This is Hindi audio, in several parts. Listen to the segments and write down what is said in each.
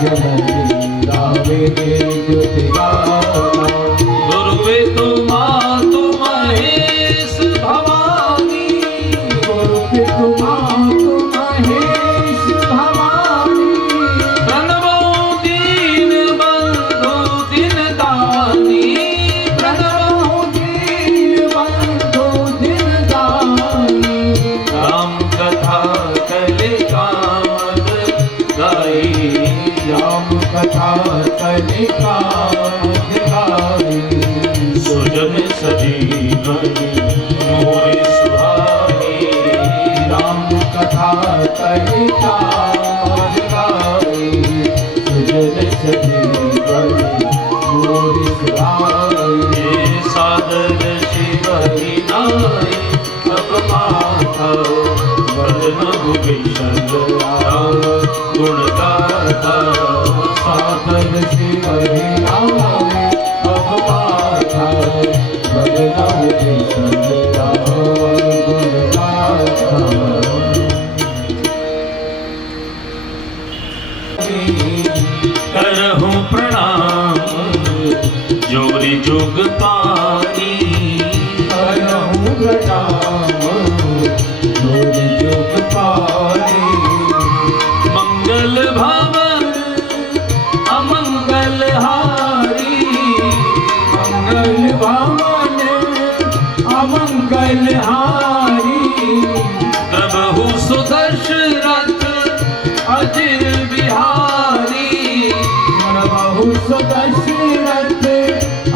जननी गावे ज्योति गाना। गुरु पितु मातु महेश भवानी, गुरु पितु मातु महेश भवानी। प्रणवो दीन बंधु दिन दानी, प्रणवो दीन बंधु दिन दानी। राम कथा कलिकामद गाई, राम कथा कलिकामद गाई। सुजन सजीवन मोहि सुहाई, राम कथा कलिकामद गाई। सुजन सजीवन मोहि सुहाई। सादर शिव नाई सब माथा, भजन विशल राम गुण गाथा। सादर शिव नाई अब माथा, भजन विशल राम गुण गाथा। करहूं प्रणाम जोरी जुग पानी, करहूं प्रणाम जोरी जुग पानी। मंगल भवन अमंगल हारी, मंगल भवन अमंगल हारी। प्रभु सुदशरथ अजिर बिहारी, प्रभु सुदशरथ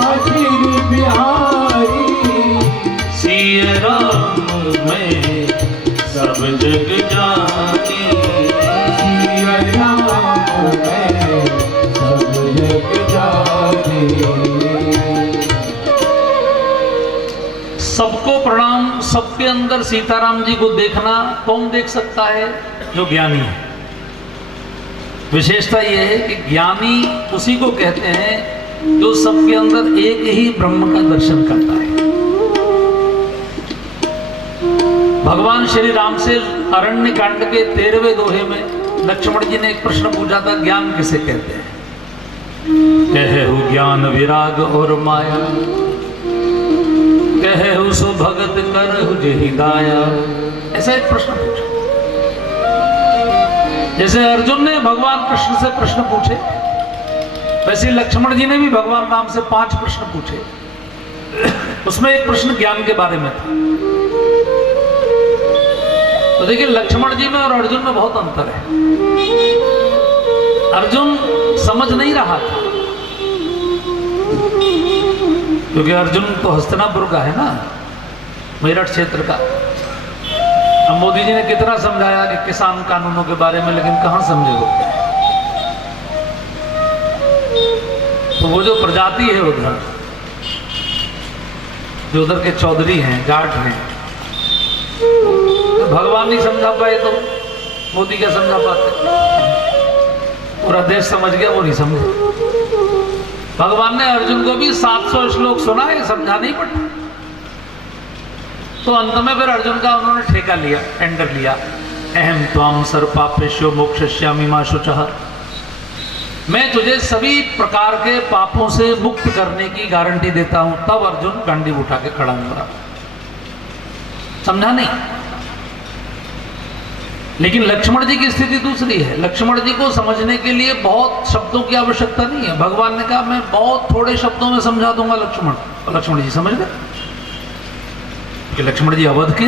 अजिर बिहारी। सिय राम में सब जग जानी, सिय राम में सब जग जानी। सबको प्रणाम। सबके अंदर सीताराम जी को देखना कौन देख सकता है? जो ज्ञानी है। विशेषता यह है कि ज्ञानी उसी को कहते हैं जो सबके अंदर एक ही ब्रह्म का दर्शन करता है। भगवान श्री राम से अरण्य कांड के 13वें दोहे में लक्ष्मण जी ने एक प्रश्न पूछा था, ज्ञान किसे कहते हैं? कहे हु ज्ञान विराग और माया, कहे हु सो भगत करहु जेहि दाया। ऐसा एक प्रश्न पूछा। जैसे अर्जुन ने भगवान कृष्ण से प्रश्न पूछे, वैसे लक्ष्मण जी ने भी भगवान राम से 5 प्रश्न पूछे। उसमें एक प्रश्न ज्ञान के बारे में था। तो देखिए, लक्ष्मण जी में और अर्जुन में बहुत अंतर है। अर्जुन समझ नहीं रहा था, क्योंकि अर्जुन तो हस्तिनापुर का है ना, मेरठ क्षेत्र का। अब मोदी जी ने कितना समझाया कि किसान कानूनों के बारे में, लेकिन कहां समझे वो। तो वो जो प्रजाति है उधर, जो उधर के चौधरी हैं, जाट हैं, तो भगवान नहीं समझा पाए तो मोदी क्या समझा पाते? पूरा देश समझ गया, वो नहीं समझे। भगवान ने अर्जुन को भी 700 श्लोक सुना, ये समझा नहीं पड़ता। तो अंत में फिर अर्जुन का उन्होंने ठेका लिया, टेंडर लिया। अहम त्वाम सर्वपापेभ्यो मोक्षयिष्यामि मा शुचः। मैं तुझे सभी प्रकार के पापों से मुक्त करने की गारंटी देता हूं। तब अर्जुन गांडीव उठा के खड़ा नहीं रहा। समझा नहीं। लेकिन लक्ष्मण जी की स्थिति दूसरी है। लक्ष्मण जी को समझने के लिए बहुत शब्दों की आवश्यकता नहीं है। भगवान ने कहा मैं बहुत थोड़े शब्दों में समझा दूंगा लक्ष्मण। और लक्ष्मण जी समझ गए कि लक्ष्मण जी अवध के,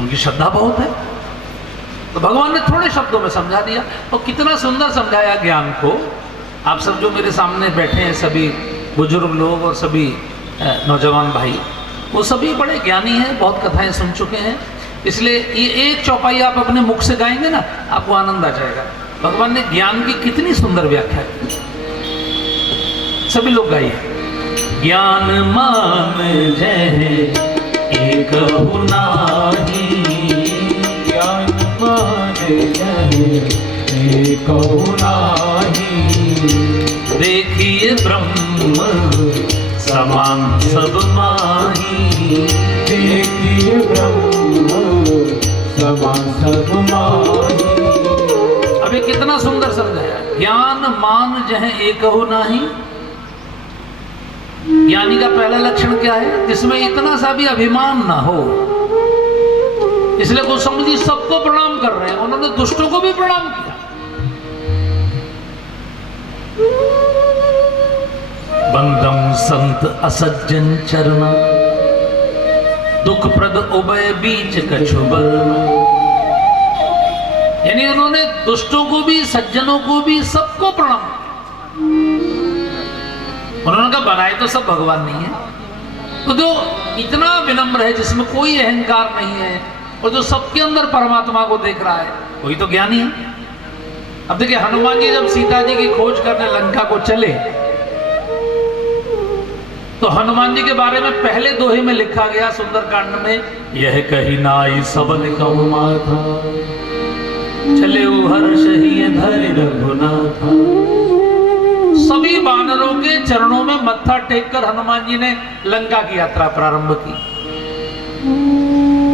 उनकी श्रद्धा बहुत है। तो भगवान ने थोड़े शब्दों में समझा दिया। और कितना सुंदर समझाया ज्ञान को। आप सब जो मेरे सामने बैठे हैं, सभी बुजुर्ग लोग और सभी नौजवान भाई, वो सभी बड़े ज्ञानी हैं, बहुत कथाएं सुन चुके हैं। इसलिए ये एक चौपाई आप अपने मुख से गाएंगे ना, आपको आनंद आ जाएगा। भगवान ने ज्ञान की कितनी सुंदर व्याख्या की। सभी लोग गाइए। ज्ञान मान जय एक नाही, ज्ञान मान जय एक नाही। देखिए ब्रह्म समान सब माही, देखिए ब्रह्म समान सब माही। अभी कितना सुंदर समझाया। ज्ञान मान जह एकहु नाही। ज्ञानी का पहला लक्षण क्या है? जिसमें इतना सा भी अभिमान ना हो। इसलिए गोस्वामी जी सबको प्रणाम कर रहे हैं, उन्होंने दुष्टों को भी प्रणाम किया। बंदम संत असज्जन चरना, दुख प्रद उभय बीच कछु बलना। यानी उन्होंने दुष्टों को भी सज्जनों को भी सबको प्रणाम किया। उन्होंने कहा बनाए तो सब भगवान नहीं है। तो जो इतना विनम्र है, जिसमें कोई अहंकार नहीं है, और जो सबके अंदर परमात्मा को देख रहा है, वही तो ज्ञानी है। अब देखिए, हनुमान जी जब सीता जी की खोज करने लंका को चले, तो हनुमान जी के बारे में पहले दोहे में लिखा गया सुंदरकांड में, यह कही नाई सबन कहु माथा, चले हर्ष ही धरि रघुनाथ। सभी वानरों के चरणों में मत्था टेककर हनुमान जी ने लंका की यात्रा प्रारंभ की।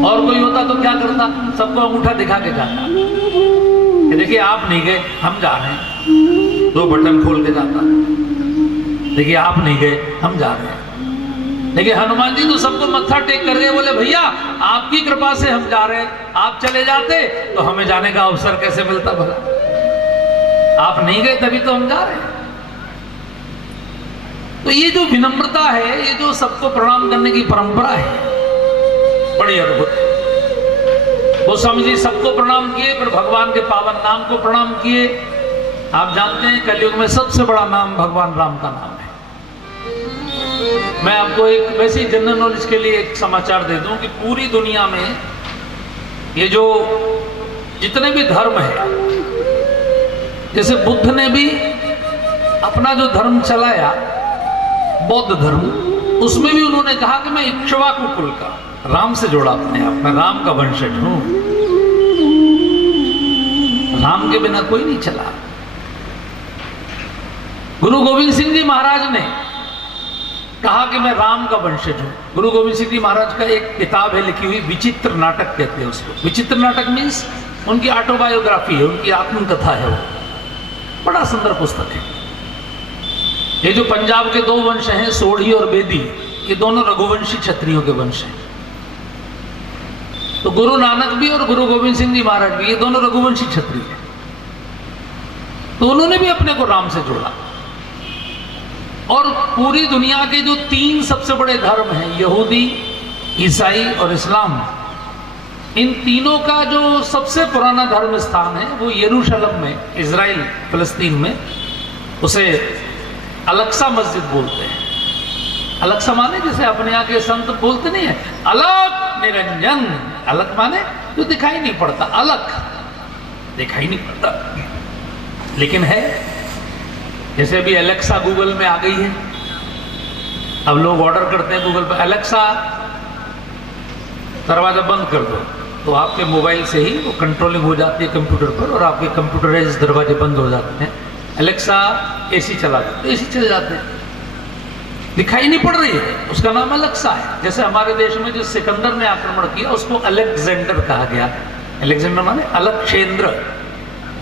और कोई होता तो क्या करता? सबको अंगूठा दिखा के जाता कि देखिए आप नहीं गए, हम जा रहे हैं। 2 बटन खोल के जाता, देखिए आप नहीं गए, हम जा रहे हैं। देखिए हनुमान जी तो सबको मत्था टेक कर गए, बोले भैया आपकी कृपा से हम जा रहे हैं, आप चले जाते तो हमें जाने का अवसर कैसे मिलता भला? आप नहीं गए तभी तो हम जा रहे हैं। तो ये जो विनम्रता है, ये जो सबको प्रणाम करने की परंपरा है, बड़ी अद्भुत। गोस्वामी जी सबको प्रणाम किए, फिर भगवान के पावन नाम को प्रणाम किए। आप जानते हैं कलयुग में सबसे बड़ा नाम भगवान राम का नाम है। मैं आपको एक वैसी जनरल नॉलेज के लिए एक समाचार दे दूं कि पूरी दुनिया में ये जो जितने भी धर्म है, जैसे बुद्ध ने भी अपना जो धर्म चलाया, बौद्ध धर्म, उसमें भी उन्होंने कहा कि मैं इक्ष्वाकु कुल का, राम से जोड़ा अपने आप, मैं राम का वंशज हूं। राम के बिना कोई नहीं चला। गुरु गोविंद सिंह जी महाराज ने कहा कि मैं राम का वंशज हूं। गुरु गोविंद सिंह जी महाराज का एक किताब है लिखी हुई, विचित्र नाटक कहते हैं उसको। विचित्र नाटक मीन्स उनकी ऑटोबायोग्राफी है, उनकी आत्मकथा है वो। बड़ा सुंदर पुस्तक है। ये जो पंजाब के 2 वंश हैं, सोढ़ी और बेदी, ये दोनों रघुवंशी क्षत्रियों के वंश हैं। तो गुरु नानक भी और गुरु गोविंद सिंह जी महाराज भी, ये दोनों रघुवंशी क्षत्रिय हैं। तो उन्होंने भी अपने को राम से जोड़ा। और पूरी दुनिया के जो 3 सबसे बड़े धर्म हैं, यहूदी, ईसाई और इस्लाम, इन तीनों का जो सबसे पुराना धर्म स्थान है वो यरूशलेम में, इजराइल फिलिस्तीन में, उसे अलक्सा मस्जिद बोलते हैं। अलक्सा माने जैसे अपने यहाँ के संत बोलते नहीं है, अलग निरंजन। अलग माने जो दिखाई नहीं पड़ता, अलग दिखाई नहीं पड़ता लेकिन है। जैसे अभी एलेक्सा गूगल में आ गई है, अब लोग ऑर्डर करते हैं गूगल पर, एलेक्सा दरवाजा बंद कर दो, तो आपके मोबाइल से ही वो कंट्रोलिंग हो जाती है कंप्यूटर पर, और आपके कंप्यूटराइज दरवाजे बंद हो जाते हैं। एलेक्सा एसी चला दो तो एसी चले जाते हैं, दिखाई नहीं पड़ रही है, उसका नाम अलक्सा है। जैसे हमारे देश में जो सिकंदर ने आक्रमण किया उसको अलेक्जेंडर कहा गया। अलेक्जेंडर माने अलक्षेंद्र,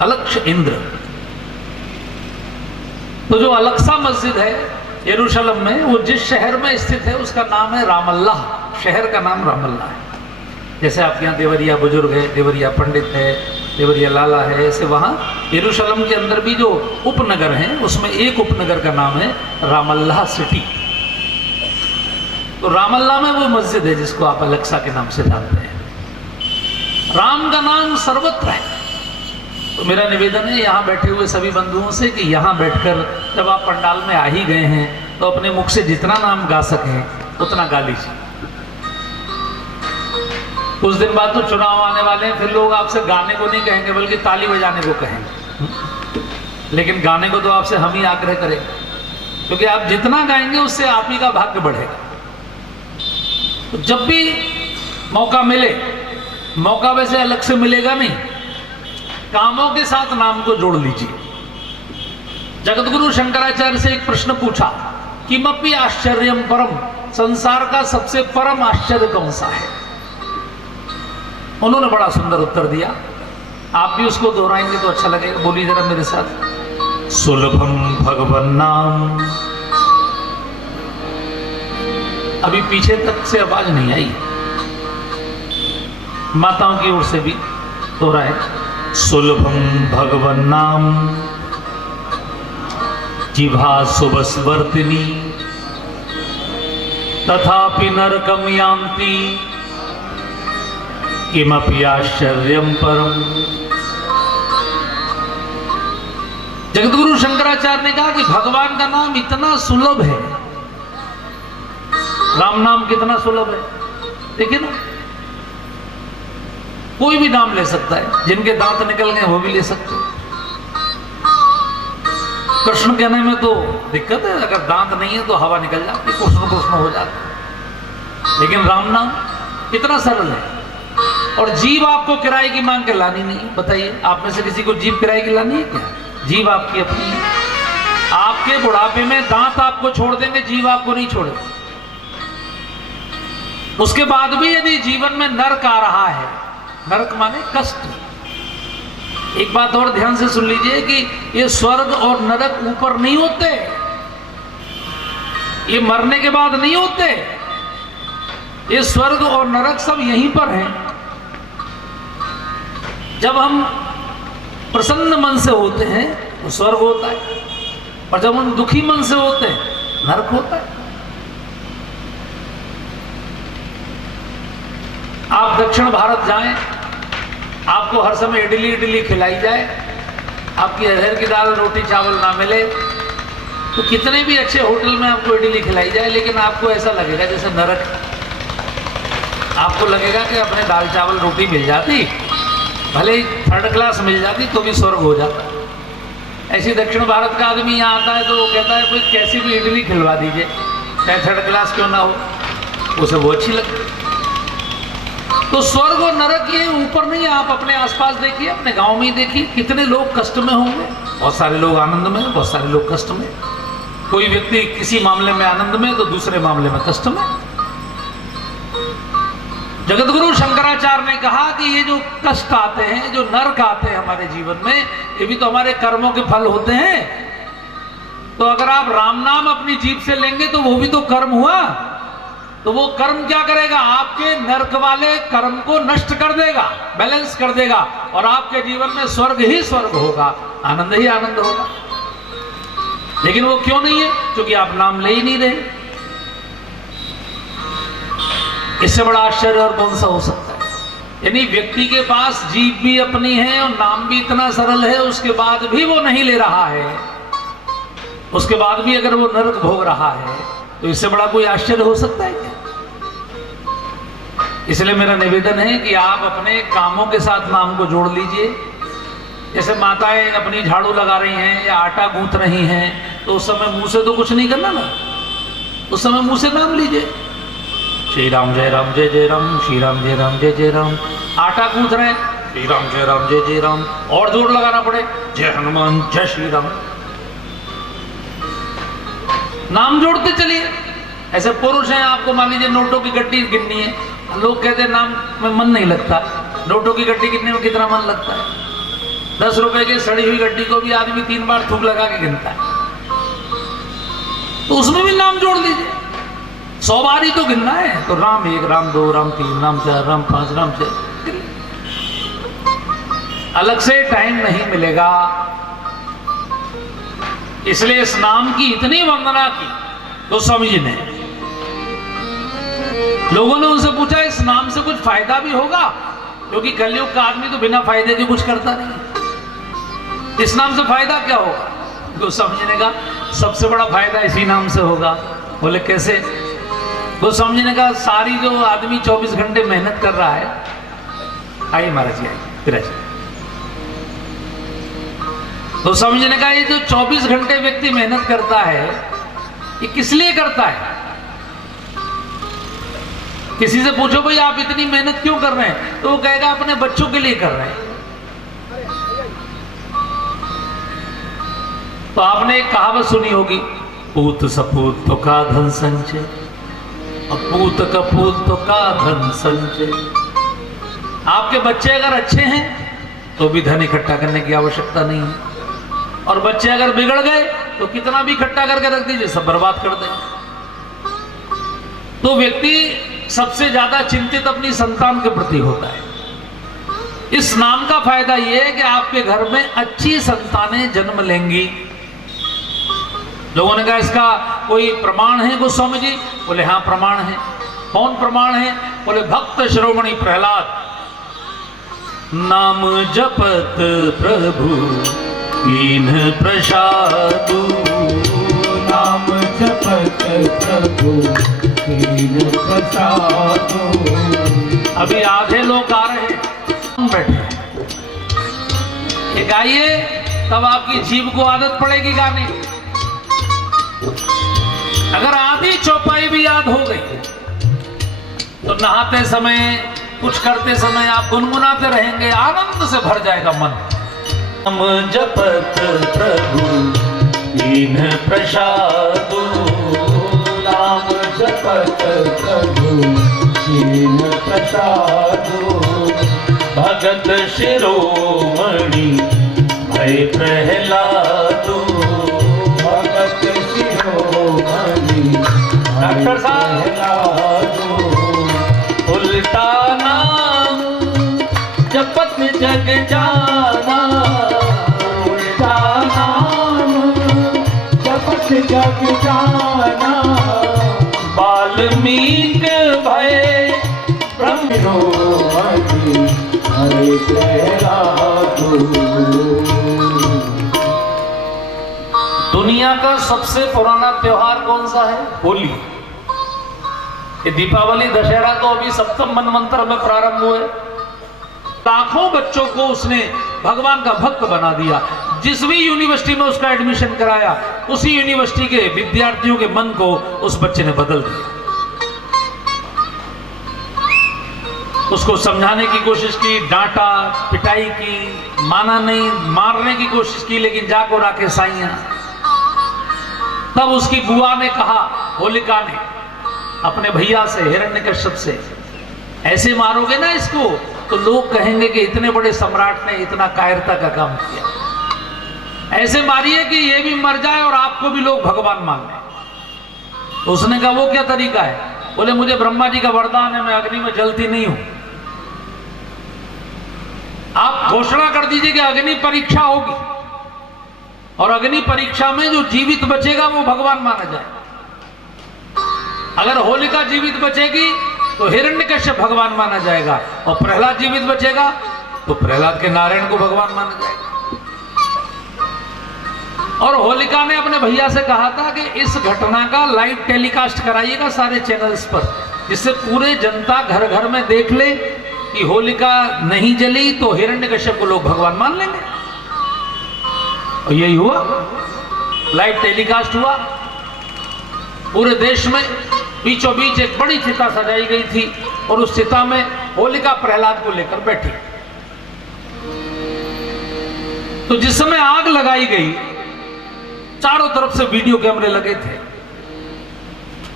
अलक्ष इंद्र। तो जो अलक्सा मस्जिद है यरूशलेम में, वो जिस शहर में स्थित है उसका नाम है रामल्लाह। शहर का नाम रामल्लाह है। जैसे आपके यहाँ देवरिया बुजुर्ग है, देवरिया पंडित है, देवरिया लाला है, ऐसे वहाँ यरूशलेम के अंदर भी जो उपनगर हैं उसमें एक उपनगर का नाम है रामल्लाह सिटी। तो रामल्लाह में वो मस्जिद है जिसको आप अलक्सा के नाम से जानते हैं। राम का नाम सर्वत्र है। तो मेरा निवेदन है यहाँ बैठे हुए सभी बंधुओं से कि यहाँ बैठकर जब आप पंडाल में आ ही गए हैं तो अपने मुख से जितना नाम गा सकें उतना गा लीजिए। कुछ दिन बाद तो चुनाव आने वाले हैं, फिर लोग आपसे गाने को नहीं कहेंगे बल्कि ताली बजाने को कहेंगे, लेकिन गाने को तो आपसे हम ही आग्रह करेंगे, क्योंकि आप जितना गाएंगे उससे आप ही का भाग्य बढ़ेगा। तो जब भी मौका मिले, मौका वैसे अलग से मिलेगा नहीं, कामों के साथ नाम को जोड़ लीजिए। जगतगुरु शंकराचार्य से एक प्रश्न पूछा, किमपि आश्चर्यम परम, संसार का सबसे परम आश्चर्य कौन सा है? उन्होंने बड़ा सुंदर उत्तर दिया, आप भी उसको दोहराएंगे तो अच्छा लगेगा। बोलिए जरा मेरे साथ, सुलभम भगवन नाम। अभी पीछे तक से आवाज नहीं आई, माताओं की ओर से भी हो रहा है। सुलभम भगवन नाम जिभा सुबस्वर्तिनी तथापि नरकम यान्ति किमपि आश्चर्यम परम। जगतगुरु शंकराचार्य ने कहा कि भगवान का नाम इतना सुलभ है। राम नाम कितना सुलभ है, देखिए ना, कोई भी नाम ले सकता है, जिनके दांत निकल गए वो भी ले सकते हैं। कृष्ण कहने में तो दिक्कत है, अगर दांत नहीं है तो हवा निकल जाती, कृष्ण कृष्ण हो जाता। लेकिन राम नाम कितना सरल है। और जीव आपको किराए की मांग के लानी नहीं। बताइए, आप में से किसी को जीव किराए की लानी है क्या? जीव आपकी अपनी है। आपके बुढ़ापे में दांत आपको छोड़ देंगे, जीव आपको नहीं छोड़ेगा। उसके बाद भी यदि जीवन में नरक आ रहा है, नरक माने कष्ट। एक बात और ध्यान से सुन लीजिए कि ये स्वर्ग और नरक ऊपर नहीं होते, ये मरने के बाद नहीं होते। ये स्वर्ग और नरक सब यहीं पर है। जब हम प्रसन्न मन से होते हैं तो स्वर्ग होता है, और जब हम दुखी मन से होते हैं नरक होता है। आप दक्षिण भारत जाएं, आपको हर समय इडली इडली खिलाई जाए, आपकी अरहर की दाल रोटी चावल ना मिले, तो कितने भी अच्छे होटल में आपको इडली खिलाई जाए, लेकिन आपको ऐसा लगेगा जैसे नरक। आपको लगेगा कि अपने दाल चावल रोटी मिल जाती, भले ही थर्ड क्लास मिल जाती तो भी स्वर्ग हो जाता। ऐसी दक्षिण भारत का आदमी यहाँ आता है तो वो कहता है कोई कैसी भी इडली खिलवा दीजिए, चाहे थर्ड क्लास क्यों ना हो, उसे वो अच्छी लगती। तो स्वर्ग और नरक ये ऊपर नहीं है। आप अपने आसपास देखिए, अपने गांव में ही देखिए, कितने लोग कष्ट में होंगे। बहुत सारे लोग आनंद में, बहुत सारे लोग कष्ट में। कोई व्यक्ति किसी मामले में आनंद में तो दूसरे मामले में कष्ट में। जगतगुरु शंकराचार्य ने कहा कि ये जो कष्ट आते हैं, जो नरक आते हैं हमारे जीवन में, ये भी तो हमारे कर्मों के फल होते हैं। तो अगर आप राम नाम अपनी जीभ से लेंगे तो वो भी तो कर्म हुआ। तो वो कर्म क्या करेगा? आपके नरक वाले कर्म को नष्ट कर देगा, बैलेंस कर देगा, और आपके जीवन में स्वर्ग ही स्वर्ग होगा, आनंद ही आनंद होगा। लेकिन वो क्यों नहीं है? क्योंकि आप नाम ले ही नहीं रहे। इससे बड़ा आश्चर्य और कौन सा हो सकता है? यानी व्यक्ति के पास जीभ भी अपनी है और नाम भी इतना सरल है, उसके बाद भी वो नहीं ले रहा है, उसके बाद भी अगर वो नरक भोग रहा है, तो इससे बड़ा कोई आश्चर्य हो सकता है क्या? इसलिए मेरा निवेदन है कि आप अपने कामों के साथ नाम को जोड़ लीजिए। जैसे माताएं अपनी झाड़ू लगा रही हैं या आटा गूंथ रही हैं, तो उस समय मुंह से तो कुछ नहीं करना ना, उस समय मुंह से नाम लीजिए, श्री राम जय राम जय जय राम, श्री राम जय राम जय जय राम। आटा गूंथ रहे, श्री राम जय राम जय जय राम। और जोर लगाना पड़े, जय हनुमान जय श्री राम। नाम जोड़ते चलिए। ऐसे पुरुष हैं, आपको मान लीजिए नोटों की गड्डी गिननी है, लोग कहते हैं नाम में मन नहीं लगता। नोटों की गड्डी गिनने में कितना मन लगता है? 10 रुपए की सड़ी हुई गड्डी को भी आदमी 3 बार थूक लगा के गिनता है, तो उसमें भी नाम जोड़ लीजिए। 100 बार ही तो गिनना है, तो राम 1, राम 2, राम 3, राम 4, राम 5, राम 6। अलग से टाइम नहीं मिलेगा, इसलिए इस नाम की इतनी वंदना की गोस्वामी जी ने। लोगों ने उनसे पूछा इस नाम से कुछ फायदा भी होगा, क्योंकि कलयुग का आदमी तो बिना फायदे के कुछ करता नहीं। इस नाम से फायदा क्या होगा? गोस्वामी जी ने कहा सबसे बड़ा फायदा इसी नाम से होगा। बोले कैसे? गोस्वामी जी ने कहा सारी जो आदमी 24 घंटे मेहनत कर रहा है, आइए महाराज जी, आइए फिर आइए। गोस्वामी जी ने कहा ये जो 24 घंटे व्यक्ति मेहनत करता है, ये किस लिए करता है? किसी से पूछो भाई आप इतनी मेहनत क्यों कर रहे हैं, तो वो कहेगा अपने बच्चों के लिए कर रहे हैं। तो आपने एक कहावत सुनी होगी, पूत सपूत तो का धन संचय, अपूत कपूत तो का धन संचय। आपके बच्चे अगर अच्छे हैं तो भी धन इकट्ठा करने की आवश्यकता नहीं है। और बच्चे अगर बिगड़ गए तो कितना भी इकट्ठा करके रख दीजिए, सब बर्बाद कर देंगे। तो व्यक्ति सबसे ज्यादा चिंतित अपनी संतान के प्रति होता है। इस नाम का फायदा यह है कि आपके घर में अच्छी संतानें जन्म लेंगी। लोगों ने कहा इसका कोई प्रमाण है गोस्वामी जी? बोले हाँ प्रमाण है। कौन प्रमाण है? बोले भक्त शिरोमणि प्रहलाद नाम जपत प्रभु कीन प्रसादु। नाम जपत प्रभु कीन प्रसादु। अभी आधे लोग आ रहे हैं, बैठे ये गाइए, तब आपकी जीभ को आदत पड़ेगी गाने। अगर आधी चौपाई भी याद हो गई तो नहाते समय, कुछ करते समय आप गुनगुनाते रहेंगे, आनंद से भर जाएगा मन। नाम जपत प्रभु कीन प्रसादु। नाम जपत प्रभु कीन प्रसादु। भगत शिरोमणि भय प्रहलादु। भगत शिरोमणि डॉक्टर साहब उल्टा नाम जपत जग जाना। उल्टा नाम जपत जग जाना। वाल्मीक भय शिरोमणि भय प्रहलादु। दुनिया का सबसे पुराना त्योहार कौन सा है? होली। ये दीपावली दशहरा तो अभी सप्तम मनवंतर में प्रारंभ हुए। लाखों बच्चों को उसने भगवान का भक्त बना दिया। जिस भी यूनिवर्सिटी में उसका एडमिशन कराया, उसी यूनिवर्सिटी के विद्यार्थियों के मन को उस बच्चे ने बदल दिया। उसको समझाने की कोशिश की, डांटा, पिटाई की, माना नहीं, मारने की कोशिश की, लेकिन जाको राखे साइया। तब उसकी बुआ ने कहा, होलिका ने अपने भैया से, हिरण्यकश्यप से, ऐसे मारोगे ना इसको तो लोग कहेंगे कि इतने बड़े सम्राट ने इतना कायरता का काम किया। ऐसे मारिए कि ये भी मर जाए और आपको भी लोग भगवान मान लें। तो उसने कहा वो क्या तरीका है? बोले मुझे ब्रह्मा जी का वरदान है, मैं अग्नि में जलती नहीं हूं। आप घोषणा कर दीजिए कि अग्नि परीक्षा होगी और अग्नि परीक्षा में जो जीवित बचेगा वो भगवान माना जाए। अगर होलिका जीवित बचेगी तो हिरण्यकश्यप भगवान माना जाएगा, और प्रहलाद जीवित बचेगा तो प्रहलाद के नारायण को भगवान माना जाएगा। और होलिका ने अपने भैया से कहा था कि इस घटना का लाइव टेलीकास्ट कराइएगा सारे चैनल्स पर, जिससे पूरे जनता घर घर में देख ले कि होलिका नहीं जली तो हिरण्यकश्यप को लोग भगवान मान लेंगे। और यही हुआ, लाइव टेलीकास्ट हुआ। पूरे देश में बीचों बीच एक बड़ी चिता सजाई गई थी और उस चिता में होलिका प्रहलाद को लेकर बैठी। तो जिस समय आग लगाई गई, चारों तरफ से वीडियो कैमरे लगे थे।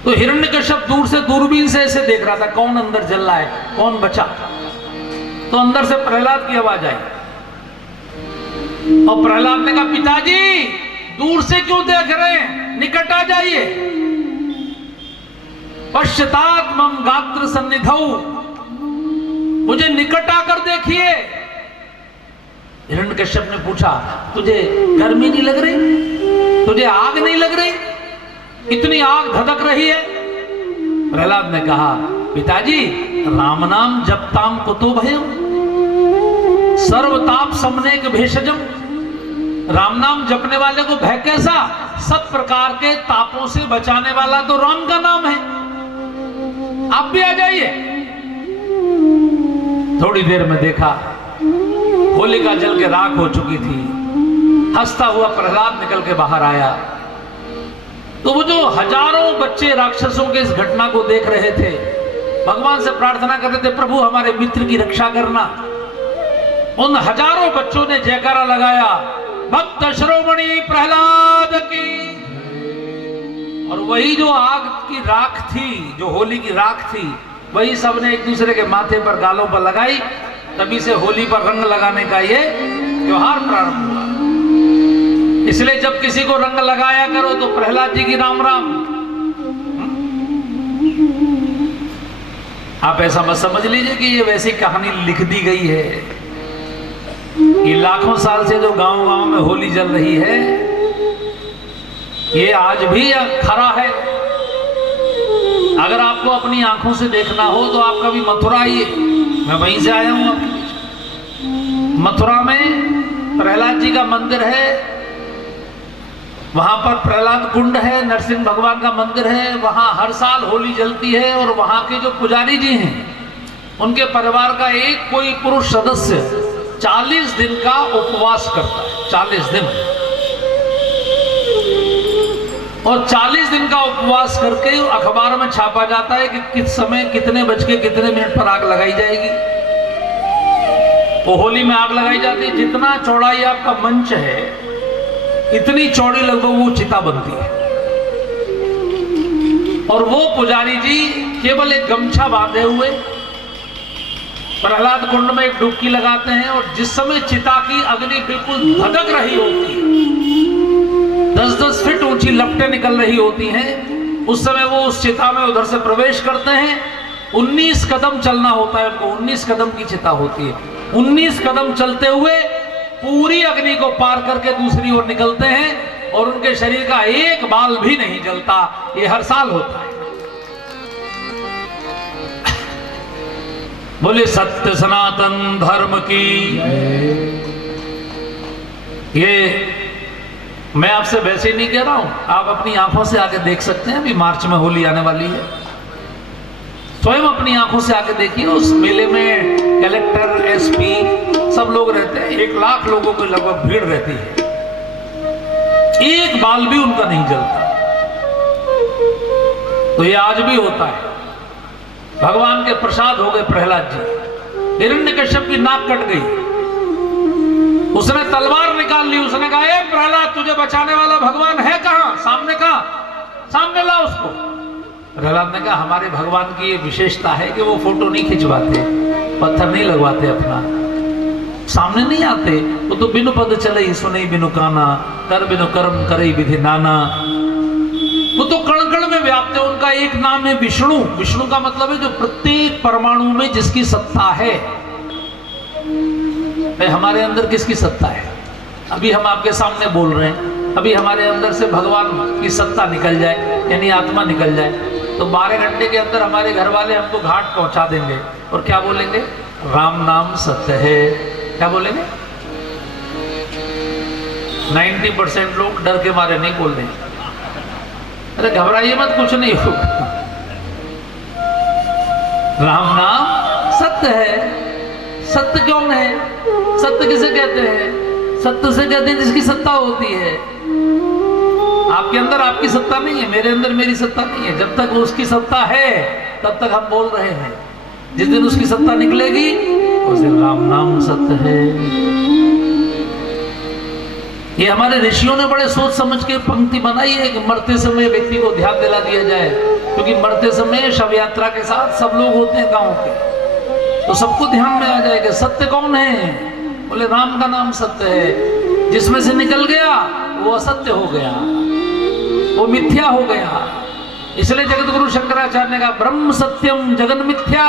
तो हिरण्यकश्यप दूर से दूरबीन से ऐसे देख रहा था कौन अंदर जल रहा है, कौन बचा। तो अंदर से प्रहलाद की आवाज आई और प्रहलाद ने कहा, पिताजी दूर से क्यों देख रहे हैं, निकट आ जाइए। पश्चात मम गात्र सन्निधौ, मुझे निकट आकर देखिए। हिरण्यकश्यप ने पूछा, तुझे गर्मी नहीं लग रही, तुझे आग नहीं लग रही, इतनी आग धधक रही है? प्रहलाद ने कहा, पिताजी राम नाम जपताम कुतो भयम सर्वताप समनेक भेषजम। राम नाम जपने वाले को भय कैसा? सब प्रकार के तापों से बचाने वाला तो राम का नाम है। आप भी आ जाइए। थोड़ी देर में देखा होलिका जल के राख हो चुकी थी। हंसता हुआ प्रहलाद निकल के बाहर आया। तो वो जो हजारों बच्चे राक्षसों के इस घटना को देख रहे थे, भगवान से प्रार्थना कर रहे थे, प्रभु हमारे मित्र की रक्षा करना। उन हजारों बच्चों ने जयकारा लगाया, भक्त शिरोमणि प्रहलाद की। और वही जो आग की राख थी, जो होली की राख थी, वही सबने एक दूसरे के माथे पर, गालों पर लगाई। तभी से होली पर रंग लगाने का ये त्योहार प्रारंभ हुआ। इसलिए जब किसी को रंग लगाया करो तो प्रहलाद जी की राम राम। आप ऐसा मत समझ लीजिए कि ये वैसी कहानी लिख दी गई है। ये लाखों साल से जो गांव गांव में होली जल रही है, ये आज भी खरा है। अगर आपको अपनी आंखों से देखना हो तो आप कभी मथुरा आइए, मैं वहीं से आया हूं। मथुरा में प्रहलाद जी का मंदिर है, वहां पर प्रहलाद कुंड है, नरसिंह भगवान का मंदिर है, वहां हर साल होली जलती है। और वहां के जो पुजारी जी हैं, उनके परिवार का एक कोई पुरुष सदस्य 40 दिन का उपवास करता है, 40 दिन। और 40 दिन का उपवास करके अखबार में छापा जाता है कि किस समय कितने बज के कितने मिनट पर आग लगाई जाएगी। वो होली में आग लगाई जाती है, जितना चौड़ाई आपका मंच है इतनी चौड़ी लगभग वो चिता बनती है। और वो पुजारी जी केवल एक गमछा बांधे हुए प्रहलाद कुंड में एक डुबकी लगाते हैं। और जिस समय चिता की अग्नि बिल्कुल धधक रही होती है, 10-10 फीट ऊंची लपटें निकल रही होती हैं, उस समय वो उस चिता में उधर से प्रवेश करते हैं। 19 कदम चलना होता है उनको, 19 कदम की चिता होती है। 19 कदम चलते हुए पूरी अग्नि को पार करके दूसरी ओर निकलते हैं और उनके शरीर का एक बाल भी नहीं जलता। ये हर साल होता है। बोले सत्य सनातन धर्म की। ये मैं आपसे वैसे ही नहीं कह रहा हूं, आप अपनी आंखों से आके देख सकते हैं। अभी मार्च में होली आने वाली है, स्वयं अपनी आंखों से आके देखिए। उस मेले में कलेक्टर, एसपी सब लोग रहते हैं, 1 लाख लोगों की लगभग भीड़ रहती है, एक बाल भी उनका नहीं जलता। तो ये आज भी होता है। भगवान के प्रसाद हो गए प्रहलाद जी। हिरण्यकश्यप की नाक कट गई, उसने तलवार निकाल ली, उसने कहा, ए प्रहलाद, तुझे बचाने वाला भगवान है कहां? सामने कहां? सामने ला उसको। प्रहलाद ने कहा, हमारे भगवान की ये विशेषता है कि वो फोटो नहीं खिंचवाते, पत्थर नहीं लगवाते, अपना सामने नहीं आते। वो तो बिनु पद चले सुने बिनु काना, कर बिनु कर्म करे विधि नाना। वो तो कण कण में व्याप्त है। उनका एक नाम है विष्णु। विष्णु का मतलब है जो प्रत्येक परमाणु में जिसकी सत्ता है। हमारे अंदर किसकी सत्ता है? अभी हम आपके सामने बोल रहे हैं, अभी हमारे अंदर से भगवान की सत्ता निकल जाए, यानी आत्मा निकल जाए, तो 12 घंटे के अंदर हमारे घर वाले हमको घाट पहुंचा देंगे। और क्या बोलेंगे? राम नाम सत्य है। क्या बोलेंगे? 90% लोग डर के मारे नहीं बोल रहे। अरे घबराइए मत, कुछ नहीं होगा। राम नाम सत्य है। सत्य कौन है? सत्य किसे कहते हैं? सत्य से कहते हैं जिसकी सत्ता होती है। आपके अंदर आपकी सत्ता नहीं है, मेरे अंदर मेरी सत्ता नहीं है। जब तक उसकी सत्ता है तब तक हम बोल रहे हैं। जिस दिन उसकी सत्ता निकलेगी उस दिन राम नाम सत्य है। ये हमारे ऋषियों ने बड़े सोच समझ के पंक्ति बनाई है कि मरते समय व्यक्ति को ध्यान दिला दिया जाए, क्योंकि मरते समय शव यात्रा के साथ सब लोग होते हैं गांव के, तो सबको ध्यान में आ जाएगा सत्य कौन है। बोले राम का नाम सत्य है। जिसमें से निकल गया वो असत्य हो गया, वो मिथ्या हो गया। इसलिए जगत गुरु शंकराचार्य ने कहा ब्रह्म सत्यम जगन मिथ्या।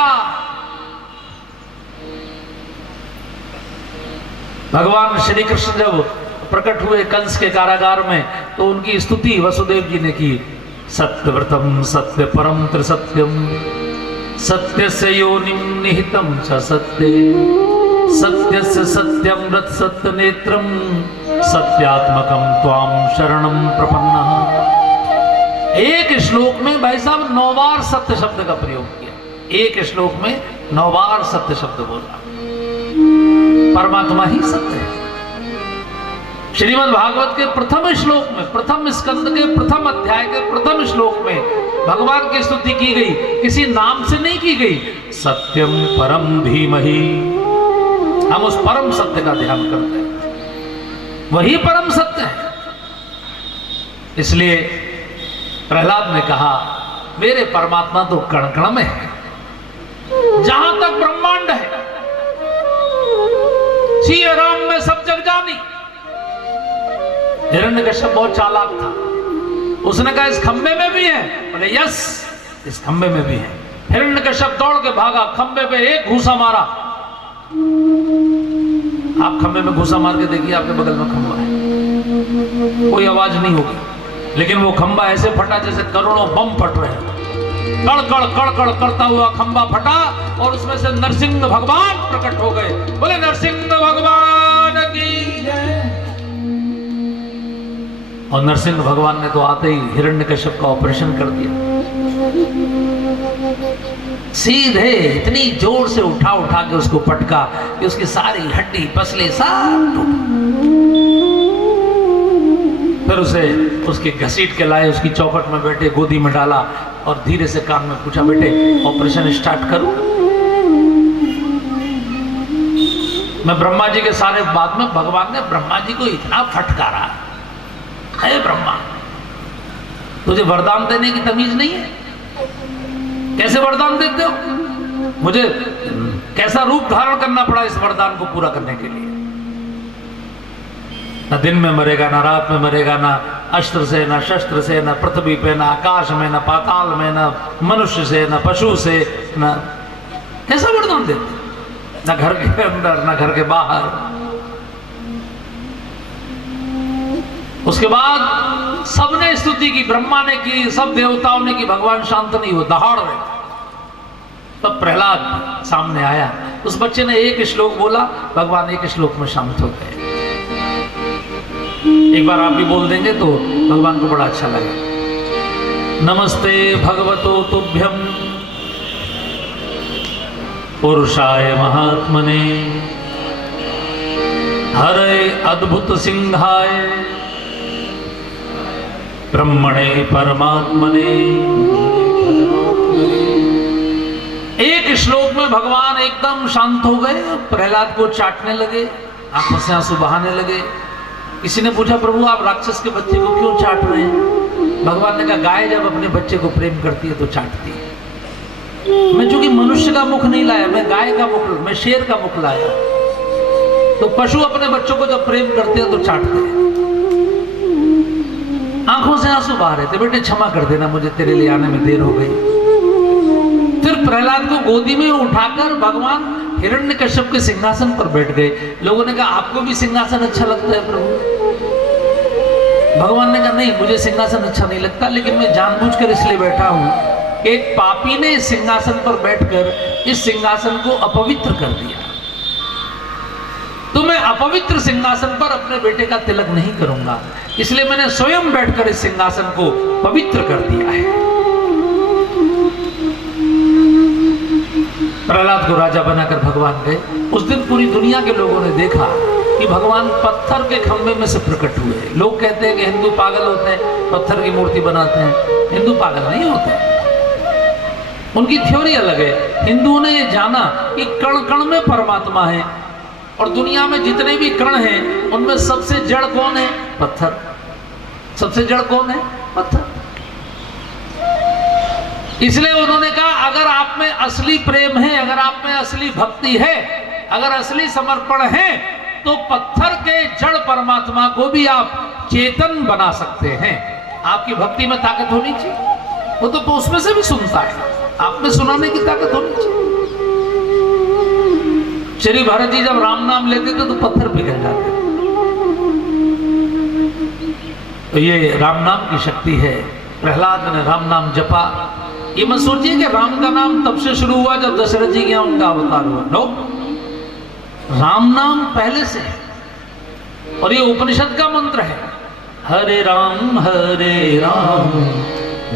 भगवान श्री कृष्ण जब प्रकट हुए कंस के कारागार में, तो उनकी स्तुति वसुदेव जी ने की। सत्यव्रतम सत्य परम त्रिसत्यम, सत्यस्य योनिम निहितम च सत्ये, सत्यस्य सत्यम रथ सत्य नेत्रम, सत्यात्मकम त्वाम शरणम प्रपन्नः। एक श्लोक में भाई साहब 9 बार सत्य शब्द का प्रयोग किया। एक श्लोक में 9 बार सत्य शब्द बोला। परमात्मा ही सत्य है। श्रीमद् भागवत के प्रथम श्लोक में, प्रथम स्कंद के प्रथम अध्याय के प्रथम श्लोक में भगवान की स्तुति की गई, किसी नाम से नहीं की गई। सत्यम परम धीमहि। हम उस परम सत्य का ध्यान करते हैं, वही परम सत्य है। इसलिए प्रहलाद ने कहा मेरे परमात्मा तो कण कण में है, जहां तक ब्रह्मांड है। सिया राम में सब जग जानी। हिरण्यकश्यप बहुत चालाक था। उसने कहा इस खंबे में भी है, बोले यस इस खंबे में भी है। हिरण्यकश्यप दौड़ के भागा, खंबे पे एक घूसा मारा। आप खंबे में घूसा मार के देखिए, आपके बगल में खंबा है, कोई आवाज नहीं होगी, लेकिन वो खंबा ऐसे फटा जैसे करोड़ों बम फट रहे हैं। कड़ करता हुआ खंबा फटा और उसमें से नरसिंह भगवान प्रकट हो गए। बोले नरसिंह भगवान की जय। और नरसिंह भगवान ने तो आते ही हिरण्यकश्यप का ऑपरेशन कर दिया। सीधे इतनी जोर से उठा के उसको पटका कि उसकी सारी हड्डी पसले सब टूट। फिर उसे उसके घसीट के लाए, उसकी चौखट में बैठे, गोदी में डाला और धीरे से कान में पूछा, बेटे ऑपरेशन स्टार्ट करूं? मैं ब्रह्मा जी के सारे बाद में भगवान ने ब्रह्मा जी को इतना फटकारा, है ब्रह्मा तुझे वरदान देने की तमीज नहीं है? कैसे वरदान देते हो? मुझे कैसा रूप धारण करना पड़ा इस वरदान को पूरा करने के लिए? ना दिन में मरेगा, ना रात में मरेगा, ना अस्त्र से, ना शस्त्र से, ना पृथ्वी पे, ना आकाश में, ना पाताल में, ना मनुष्य से, ना पशु से, ना कैसा वरदान देते? ना घर के अंदर, ना घर के बाहर। उसके बाद सबने स्तुति की, ब्रह्मा ने की, सब देवताओं ने की, भगवान शांत नहीं हुए, दहाड़ रहे। तब प्रहलाद सामने आया, उस बच्चे ने एक श्लोक बोला, भगवान एक श्लोक में शांत हो गए। एक बार आप भी बोल देंगे तो भगवान को बड़ा अच्छा लगे। नमस्ते भगवतो तुभ्यम पुरुषाय महात्मने हरे अद्भुत सिंहाय ब्रह्मणे परमात्मने। एक श्लोक में भगवान एकदम शांत हो गए, प्रहलाद को चाटने लगे, आंखों से आंसू बहाने लगे। किसी ने पूछा, प्रभु आप राक्षस के बच्चे को क्यों चाट रहे हैं? भगवान ने कहा, गाय जब अपने बच्चे को प्रेम करती है तो चाटती है। मैं चूंकि मनुष्य का मुख नहीं लाया, मैं गाय का मुख, मैं शेर का मुख लाया। तो पशु अपने बच्चों को जब प्रेम करते हैं तो चाटते हैं। आंखों से आंसू बहा रहे थे, बेटे क्षमा कर देना, मुझे तेरे लिए आने में देर हो गई। फिर प्रहलाद को गोदी में उठाकर भगवान हिरण्यकश्यप के सिंहासन पर बैठ गए। लोगों ने कहा, आपको भी सिंहासन अच्छा लगता है प्रभु? भगवान ने कहा, नहीं मुझे सिंहासन अच्छा नहीं लगता, लेकिन मैं जानबूझकर इसलिए बैठा हूं कि एक पापी ने इस सिंहासन पर बैठकर इस सिंहासन को अपवित्र कर दिया, तो मैं अपवित्र सिंहासन पर अपने बेटे का तिलक नहीं करूंगा, इसलिए मैंने स्वयं बैठकर इस सिंहासन को पवित्र कर दिया है। प्रहलाद को राजा बनाकर भगवान गए। उस दिन पूरी दुनिया के लोगों ने देखा कि भगवान पत्थर के खंभे में से प्रकट हुए। लोग कहते हैं कि हिंदू पागल होते हैं, पत्थर की मूर्ति बनाते हैं। हिंदू पागल नहीं होते, उनकी थ्योरी अलग है। हिंदुओं ने ये जाना कि कण कण में परमात्मा है, और दुनिया में जितने भी कण हैं उनमें सबसे जड़ कौन है? पत्थर। सबसे जड़ कौन है? पत्थर। इसलिए उन्होंने कहा, अगर आप में असली प्रेम है, अगर आप में असली भक्ति है, अगर असली समर्पण है, तो पत्थर के जड़ परमात्मा को भी आप चेतन बना सकते हैं। आपकी भक्ति में ताकत होनी चाहिए, वो तो उसमें से भी सुनता है, आप में सुनाने की ताकत होनी चाहिए। श्री भरत जी जब राम नाम लेते थे तो पत्थर पिघल जाते। तो ये राम नाम की शक्ति है। प्रहलाद ने राम नाम जपा। ये मत सोचिए कि राम का नाम तब से शुरू हुआ जब दशरथ जी के यहाँ उनका अवतार हुआ। नो, राम नाम पहले से है, और ये उपनिषद का मंत्र है। हरे राम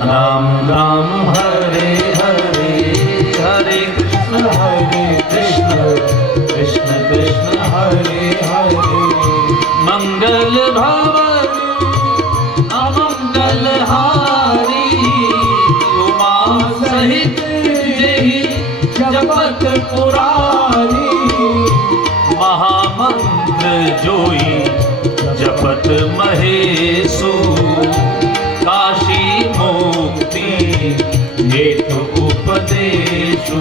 राम राम हरे हरे, हरे कृष्ण कृष्ण कृष्ण हरे हरे। मंगल भवन अमंगल हारी, उमा सहित जहि जपत पुरारी। महामंत्र जोई जपत महेशु, काशी मुक्ति हेतु उपदेशु।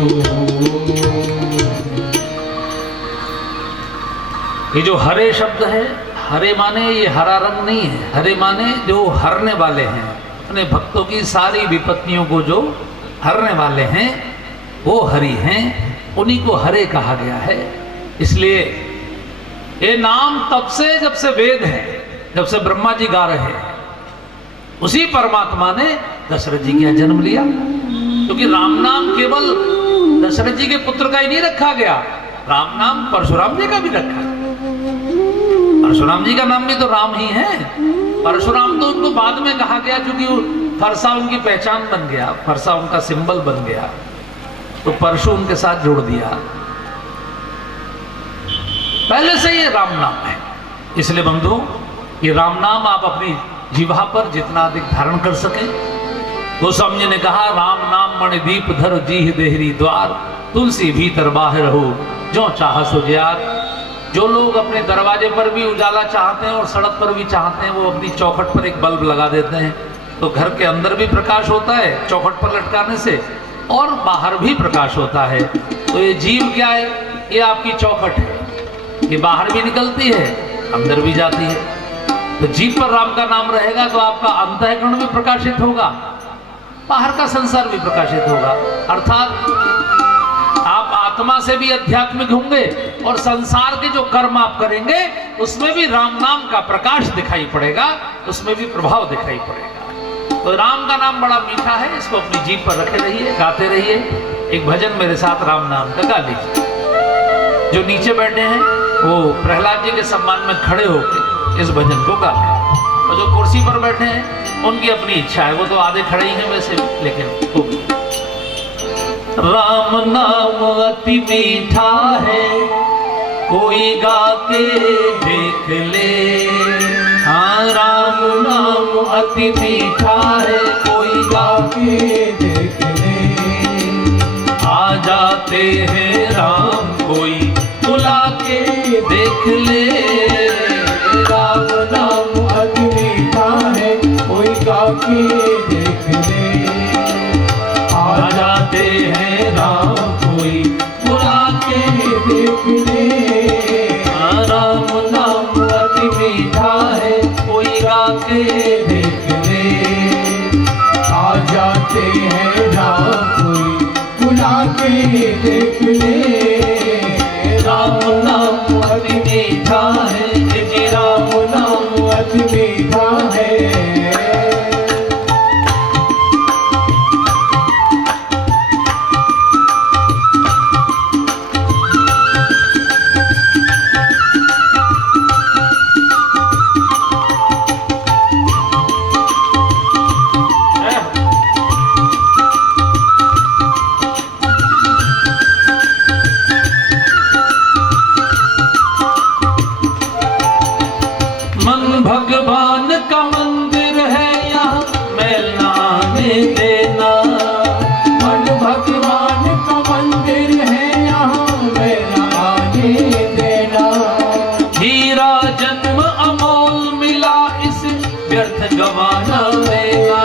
ये जो हरे शब्द है, हरे माने ये हरा रंग नहीं है, हरे माने जो हरने वाले हैं, अपने भक्तों की सारी विपत्तियों को जो हरने वाले हैं वो हरि हैं, उन्हीं को हरे कहा गया है। इसलिए ये नाम तब से जब से वेद है, जब से ब्रह्मा जी गा रहे हैं, उसी परमात्मा ने दशरथ जी का जन्म लिया। क्योंकि राम नाम केवल दशरथ जी के पुत्र का ही नहीं रखा गया, राम नाम परशुराम जी का भी रखा। परशुराम जी का नाम भी तो राम ही है। परशुराम तो उनको बाद में कहा गया क्योंकि फरसा उनकी पहचान बन गया, फरसा उनका सिंबल बन गया, तो परशु उनके साथ जोड़ दिया। पहले से ये राम नाम है। इसलिए बंधुओं, ये राम नाम आप अपनी जिह्वा पर जितना अधिक धारण कर सकें। गोस्वामी जी ने कहा, राम नाम मणिदीप धर जीह देहरी द्वार, तुलसी भीतर बाहर हो जो चाह सो ज्यार। जो लोग अपने दरवाजे पर भी उजाला चाहते हैं और सड़क पर भी चाहते हैं, वो अपनी चौखट पर एक बल्ब लगा देते हैं, तो घर के अंदर भी प्रकाश होता है चौखट पर लटकाने से, और बाहर भी प्रकाश होता है। तो ये जीव क्या है? ये आपकी चौखट है, ये बाहर भी निकलती है, अंदर भी जाती है। तो जीव पर राम का नाम रहेगा तो आपका अंतःकरण भी प्रकाशित होगा, बाहर का संसार भी प्रकाशित होगा। अर्थात आप आत्मा से भी आध्यात्मिक होंगे और संसार के जो कर्म आप करेंगे उसमें भी राम नाम का प्रकाश दिखाई पड़ेगा, उसमें भी प्रभाव दिखाई पड़ेगा। तो राम का नाम बड़ा मीठा है, इसको अपनी जीभ पर रखे रहिए, गाते रहिए। एक भजन मेरे साथ राम नाम का गा लीजिए। जो नीचे बैठे हैं वो प्रहलाद जी के सम्मान में खड़े होकर इस भजन को गा लें, और जो कुर्सी पर बैठे हैं उनकी अपनी इच्छा है, वो तो आधे खड़े ही हैं वैसे, लेकिन राम नाम अति मीठा है, कोई गा के देख ले। हाँ, राम नाम अति मीठा है, कोई गा के देख ले। आ जाते हैं राम कोई बुला के देख ले। राम नाम अति मीठा है, कोई गा के देख ले। आ जाते हैं राम कोई बुला के देख ले। राम नाम अति मीठा है, कोई गा के देख ले। आ जाते हैं राम कोई बुला के देख ले। राम नाम अति मीठा है, जी राम नाम अति मीठा है। भगवान का मंदिर है यहाँ, मैल ना आने देना। मन भगवान का मंदिर है यहाँ, मैल ना आने देना। हीरा जन्म अमोल मिला, इस व्यर्थ गवाना देना।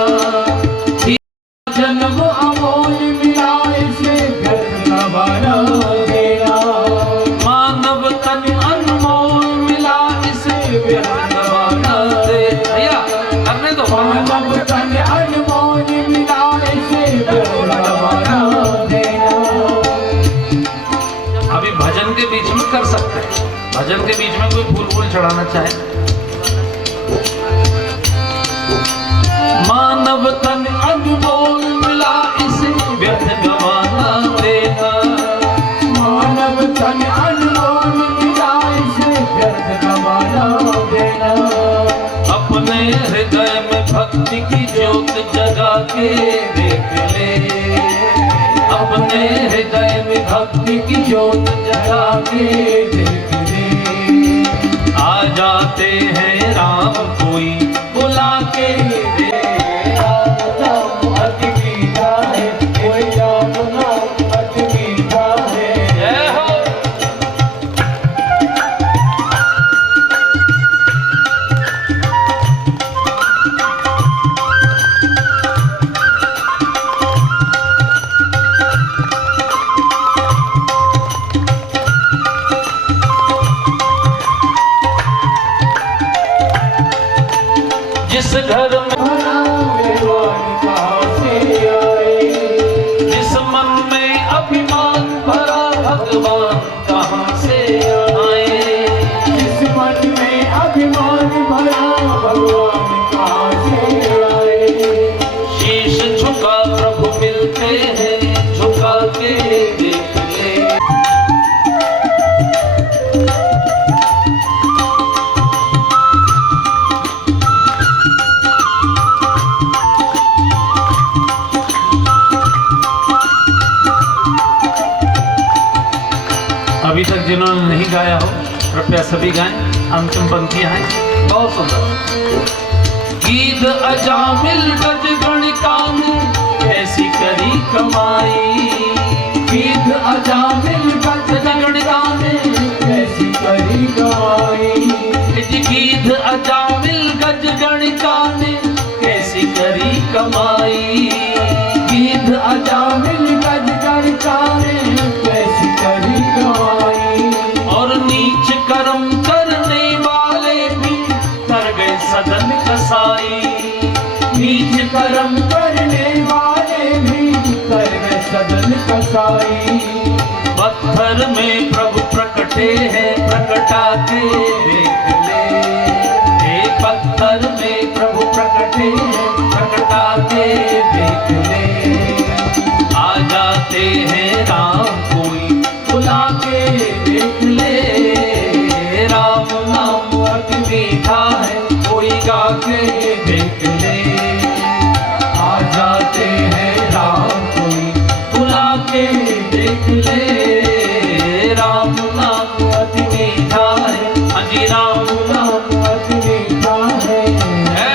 हीरा जन्म अमोल मिला, इसे व्यर्थ गवाना देना। मानव तन अनमोल मिला, इसे व्यर्थ मानव तन अनमोल मिला, इसे व्यर्थ गवाना देना। अभी भजन के बीच में कर सकते हैं, भजन के बीच में कोई फूल फूल चढ़ाना चाहे। मानव तन अनमोल मिला, इसे व्यर्थ गवाना देना। मानव तन अनमोल मिला, इसे व्यर्थ गवाना देना। अपने हृदय में भक्ति की ज्योत जगा के देख ले। अपने हृदय में भक्ति की ज्योत जगा के देख ले। आ जाते हैं राम कोई बुला के दे। राम नाम अति मीठा है, कोई राम नाम अति मीठा है। जय हो। घर में भगवान कहाँ से आए, जिस मन में अभिमान भरा भगवान कहाँ से आए, जिस मन में अभिमान भरा भगवान कहाँ से आए। शीश झुका प्रभु मिलते हैं, झुका के देख ले। अभी तक जिन्होंने नहीं गाया हो कृपया सभी गाएं, अंतिम पंक्तियां हैं बहुत सुंदर। गीत अजामिल गज गणिकान कैसी करी कमाई, गीत अजामिल गज गणिकान कैसी करी कमाई, गीत अजामिल गज गणिकान कैसी करी कमाई, गीत अजामिल गज गणिकान कैसी करी कमाई। और नीच कर्म करने वाले भी कर गए सदन कसाई, नीच कर्म करने वाले भी कर गए सदन कसाई। पत्थर में प्रभु प्रकटे हैं, प्रकटा के देख ले। एक पत्थर में प्रभु प्रकटे हैं, प्रकटा के देख ले। आ जाते हैं राम कोई बुला के देख ले, राम नाम अति मीठा है कोई गा के देख ले। आ जाते हैं राम कोई बुला के देख ले, राम नाम अति मीठा है, अजी राम नाम अति मीठा है। है।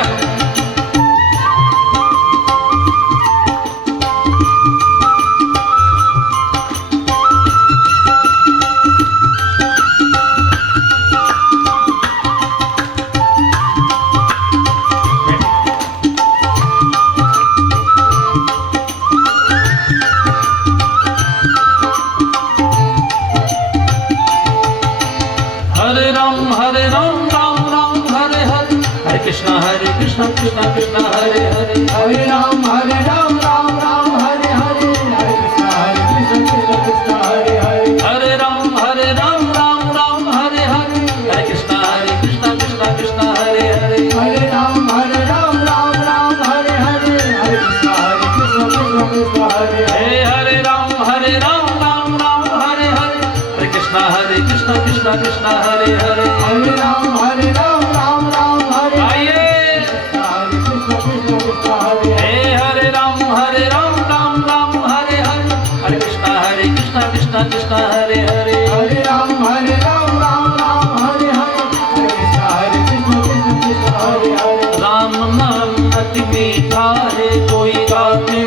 हरे राम राम राम हरे हरे, हरे कृष्णा कृष्णा कृष्णा हरे हरे। हरे राम राम राम हरे हरे, हरे कृष्ण कृष्ण हरे हरे। हरे राम राम राम हरे हरे, हरे कृष्णा कृष्णा हरे हरे। हरे राम राम हरे हरे, हरे कृष्ण कृष्ण हरे हरे। हे हरे राम राम हरे हरे, हरे कृष्णा कृष्णा हरे हरे। हरे राम राम हरे आइए। हरे कृष्ण कृष्ण हरे हरे। हे हरे राम राम हरे हरे, हरे कृष्णा कृष्णा हरे हरे। हरे राम राम हरे हरे, हरे कृष्ण कृष्ण हरे हरे। राम नाम अति मीठा है कोई गाते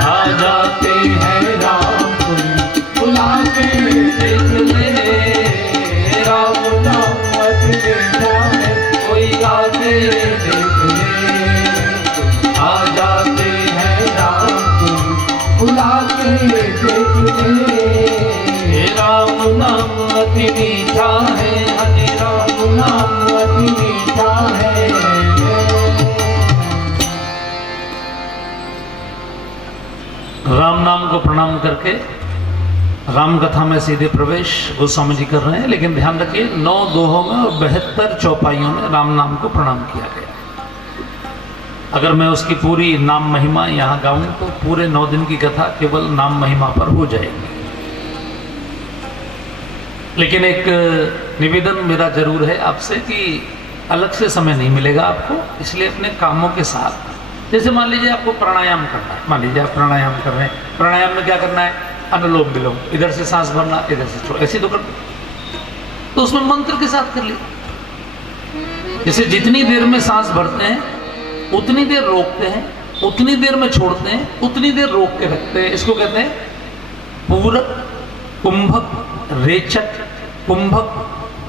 आ जाते हैं राम कोई बुला के देख ले। राम नाम अति मीठा है कोई गाते देख ले। आ जाते हैं राम कोई बुला के देख ले। राम नाम अति मीठा है, हरे राम नाम अति मीठा है। राम नाम को प्रणाम करके राम कथा में सीधे प्रवेश गोस्वामी जी कर रहे हैं, लेकिन ध्यान रखिए 9 दोहों में और 72 चौपाइयों में राम नाम को प्रणाम किया गया। अगर मैं उसकी पूरी नाम महिमा यहाँ गाऊं तो पूरे 9 दिन की कथा केवल नाम महिमा पर हो जाएगी। लेकिन एक निवेदन मेरा जरूर है आपसे कि अलग से समय नहीं मिलेगा आपको, इसलिए अपने कामों के साथ, जैसे मान लीजिए आपको प्राणायाम करना है, मान लीजिए आप प्राणायाम कर रहे हैं, प्राणायाम में क्या करना है, अनुलोम विलोम, इधर से सांस भरना इधर से छोड़, ऐसे तो कर, तो उसमें मंत्र के साथ कर लीजिए। जैसे जितनी देर में सांस भरते हैं उतनी देर रोकते हैं, उतनी देर में छोड़ते हैं, उतनी देर रोक के रखते हैं। इसको कहते हैं पूरक, कुंभक, रेचक, कुंभक,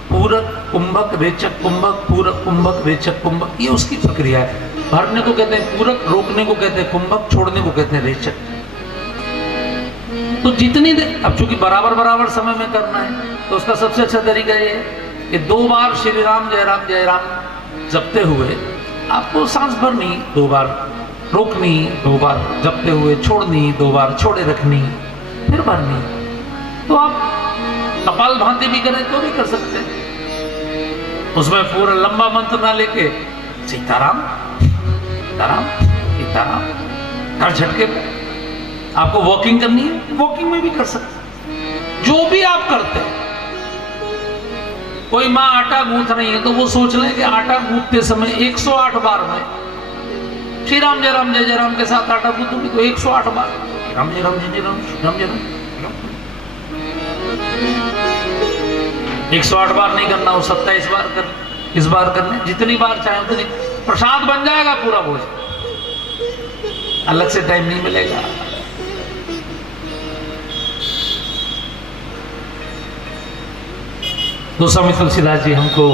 पूरक, कुंभक, रेचक, कुंभक, पूरक, कुंभक, रेचक, कुंभक। ये उसकी प्रक्रिया है। भरने को कहते हैं पूरक, रोकने को कहते हैं कुंभक, छोड़ने को कहते हैं रेचक। तो जितनी देर, अब चूंकि बराबर बराबर समय में करना है तो उसका सबसे अच्छा तरीका ये है कि 2 बार श्री राम जय राम जपते हुए आपको सांस भरनी, 2 बार रोकनी, 2 बार जपते हुए छोड़नी, 2 बार छोड़े रखनी, फिर भरनी। तो आप कपाल भांति भी करें तो भी कर सकते हैं। उसमें पूरा लंबा मंत्र ना लेके सीताराम सीताराम सीताराम, हर झटके में आपको वॉकिंग करनी है, वॉकिंग में भी कर सकते हैं। जो भी आप करते हैं, कोई माँ आटा गूंथ रही है तो वो सोच लें कि आटा गूंथते समय 108 बार में श्री राम जय राम जय जय राम के साथ आटा गूंथूंगी तो 108 बार राम जय राम जय जय राम श्री राम जय राम। 108 बार नहीं करना, वो 27 बार कर, इस बार करने, जितनी बार चाहे उतनी। प्रसाद बन जाएगा पूरा भोजन, अलग से टाइम नहीं मिलेगा। तो स्वामी तुलसीदास जी हमको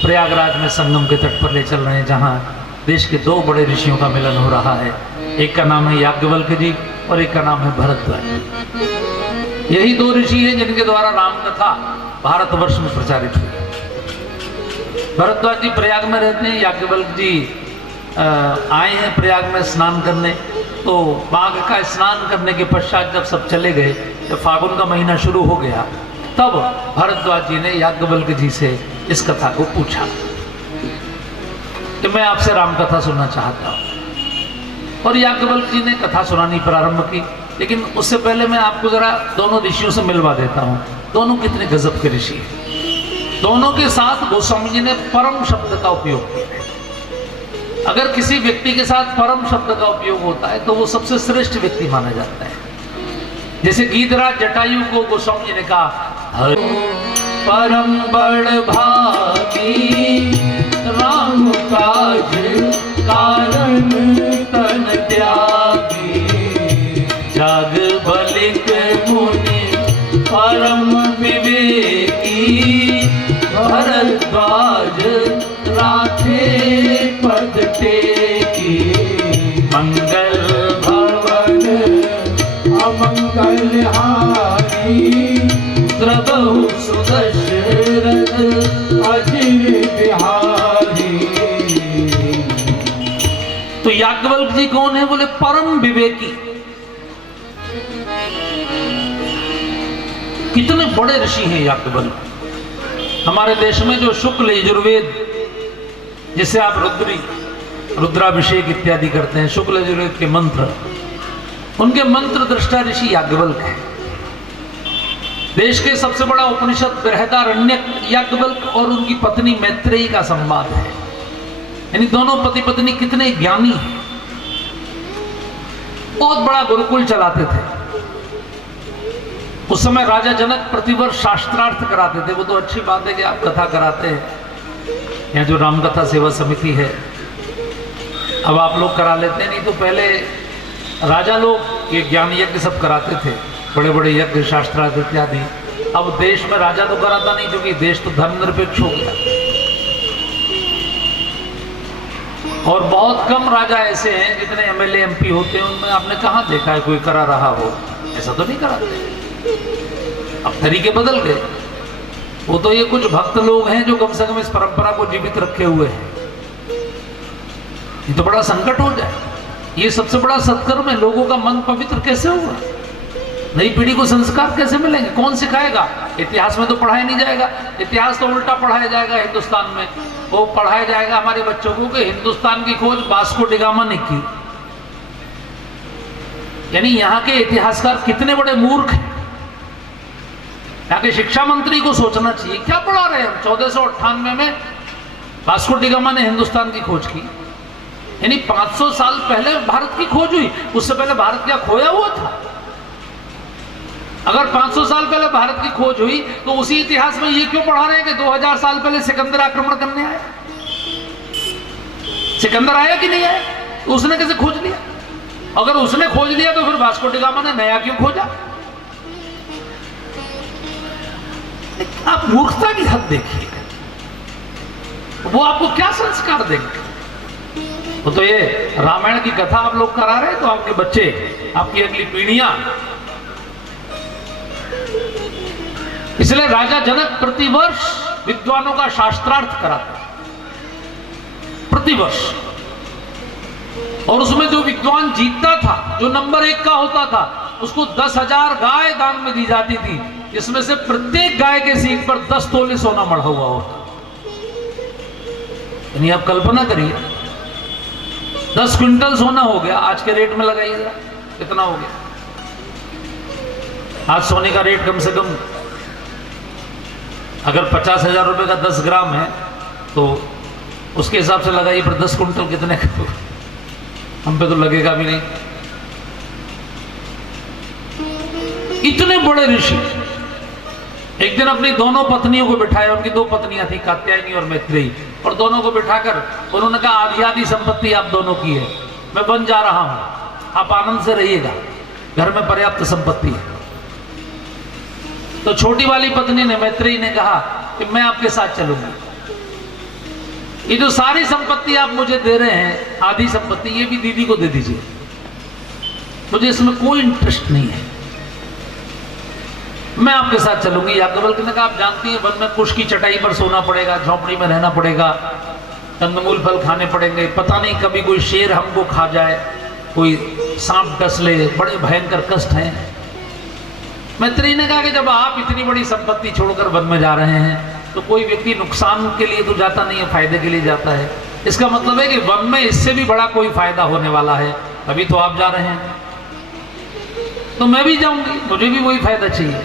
प्रयागराज में संगम के तट पर ले चल रहे हैं, जहाँ देश के 2 बड़े ऋषियों का मिलन हो रहा है। एक का नाम है याज्ञवल्क्य जी और एक का नाम है भरद्वाज। यही 2 ऋषि हैं जिनके द्वारा राम कथा भारतवर्ष में प्रचारित हुई। भरद्वाज जी प्रयाग में रहते हैं, याज्ञवल्क्य जी आए हैं प्रयाग में स्नान करने। तो बाघ का स्नान करने के पश्चात जब सब चले गए, जब फागुन का महीना शुरू हो गया, तब भरद्वाज जी ने याज्ञवल्क्य जी से इस कथा को पूछा कि मैं आपसे राम कथा सुनना चाहता हूं। और याज्ञवल्क्य जी ने कथा सुनानी प्रारंभ की। लेकिन उससे पहले मैं आपको जरा दोनों ऋषियों से मिलवा देता हूं। दोनों कितने गजब के ऋषि हैं। दोनों के साथ गोस्वामी जी ने परम शब्द का उपयोग किया। अगर किसी व्यक्ति के साथ परम शब्द का उपयोग होता है तो वो सबसे श्रेष्ठ व्यक्ति माना जाता है। जैसे गीतराज जटायु को गोस्वामी जी ने कहा, परम बड़ भागी राम काज कारण तन त्यागी, याज्ञवल्क्य मुनि परम विवेकी, भरद्वाज राखे पद टेकी, मंगल भवन अमंगल हारी, द्रवहु सुदशरथ अजिर बिहारी। तो याज्ञवल्क्य जी कौन है? बोले परम विवेकी। कितने बड़े ऋषि हैं याज्ञवल्क्य। हमारे देश में जो शुक्ल यजुर्वेद, जिसे आप रुद्राभिषेक इत्यादि करते हैं, शुक्ल यजुर्वेद के मंत्र, उनके मंत्र दृष्टा ऋषि याज्ञवल्क्य हैं। देश के सबसे बड़ा उपनिषद बृहदारण्यक याज्ञवल्क्य और उनकी पत्नी मैत्रेयी का संवाद है। यानी दोनों पति पत्नी कितने ज्ञानी हैं। बहुत बड़ा गुरुकुल चलाते थे। उस समय राजा जनक प्रतिवर्ष शास्त्रार्थ कराते थे। वो तो अच्छी बात है कि आप कथा कराते हैं, यहाँ जो रामकथा सेवा समिति है, अब आप लोग करा लेते हैं। नहीं तो पहले राजा लोग ये ज्ञान यज्ञ सब कराते थे, बड़े बड़े यज्ञ शास्त्रार्थ इत्यादि। अब देश में राजा तो कराता नहीं, क्योंकि देश तो धर्मनिरपेक्ष हो गया। और बहुत कम राजा ऐसे हैं, जितने एमएलए एमपी होते हैं उनमें आपने कहाँ देखा है कोई करा रहा हो? ऐसा तो नहीं कराते। अब तरीके बदल गए। वो तो ये कुछ भक्त लोग हैं जो कम से कम इस परंपरा को जीवित रखे हुए हैं। ये तो बड़ा संकट हो जाए। ये सबसे बड़ा सत्कर्म है। लोगों का मन पवित्र कैसे होगा? नई पीढ़ी को संस्कार कैसे मिलेंगे? कौन सिखाएगा? इतिहास में तो पढ़ाया नहीं जाएगा। इतिहास तो उल्टा पढ़ाया जाएगा हिंदुस्तान में। वो पढ़ाया जाएगा हमारे बच्चों को कि हिंदुस्तान की खोज वास्को डी गामा ने की। यानी यहाँ के इतिहासकार कितने बड़े मूर्ख हैं। यहाँ के शिक्षा मंत्री को सोचना चाहिए, क्या पढ़ा रहे हैं? 1498 में वास्को डी गामा ने हिंदुस्तान की खोज की। यानी 500 साल पहले भारत की खोज हुई। उससे पहले भारत क्या खोया हुआ था? अगर 500 साल पहले भारत की खोज हुई तो उसी इतिहास में ये क्यों पढ़ा रहे हैं कि 2000 साल पहले सिकंदर आक्रमण करने आया? सिकंदर आया कि नहीं आया? तो उसने कैसे खोज लिया? अगर उसने खोज लिया तो फिर वास्को डी गामा ने नया क्यों खोजा? आप मूर्खता की हद देखिए। वो आपको क्या संस्कार देंगे? तो ये रामायण की कथा आप लोग करा रहे हैं तो आपके बच्चे, आपकी अगली पीढ़ियां। इसलिए राजा जनक प्रतिवर्ष विद्वानों का शास्त्रार्थ कराते। प्रतिवर्ष। और उसमें जो विद्वान जीतता था, जो नंबर 1 का होता था, उसको 10,000 गाय दान में दी जाती थी, जिसमें से प्रत्येक गाय के सींग पर 10 तोले सोना मढ़ा हुआ होता। यानी आप कल्पना करिए, 10 क्विंटल सोना हो गया, आज के रेट में लगाइएगा कितना हो गया। आज सोने का रेट कम से कम अगर 50,000 रुपए का 10 ग्राम है तो उसके हिसाब से लगाइए, पर 10 क्विंटल कितने का, हम पे तो लगेगा भी नहीं। इतने बड़े ऋषि एक दिन अपनी दोनों पत्नियों को बिठाया, उनकी 2 पत्नियां थी, कात्यायनी और मैत्रेयी, और दोनों को बिठाकर उन्होंने कहा आधी आधी संपत्ति आप दोनों की है, मैं बन जा रहा हूं, आप आनंद से रहिएगा, घर में पर्याप्त संपत्ति है। तो छोटी वाली पत्नी ने, मैत्रेयी ने कहा कि मैं आपके साथ चलूंगी, ये जो सारी संपत्ति आप मुझे दे रहे हैं, आधी संपत्ति, ये भी दीदी को दे दीजिए, मुझे इसमें कोई इंटरेस्ट नहीं है, मैं आपके साथ चलूंगी। याज्ञवल्क्य ने कहा आप जानती हैं वन में कुश की चटाई पर सोना पड़ेगा, झोंपड़ी में रहना पड़ेगा, कंदमूल फल खाने पड़ेंगे, पता नहीं कभी कोई शेर हमको खा जाए, कोई सांप डस ले, बड़े भयंकर कष्ट हैं। मैत्रेयी ने कहा कि जब आप इतनी बड़ी संपत्ति छोड़कर वन में जा रहे हैं तो कोई व्यक्ति नुकसान के लिए तो जाता नहीं है, फायदे के लिए जाता है। इसका मतलब है कि वन में इससे भी बड़ा कोई फायदा होने वाला है, अभी तो आप जा रहे हैं, तो मैं भी जाऊंगी, मुझे भी वही फायदा चाहिए।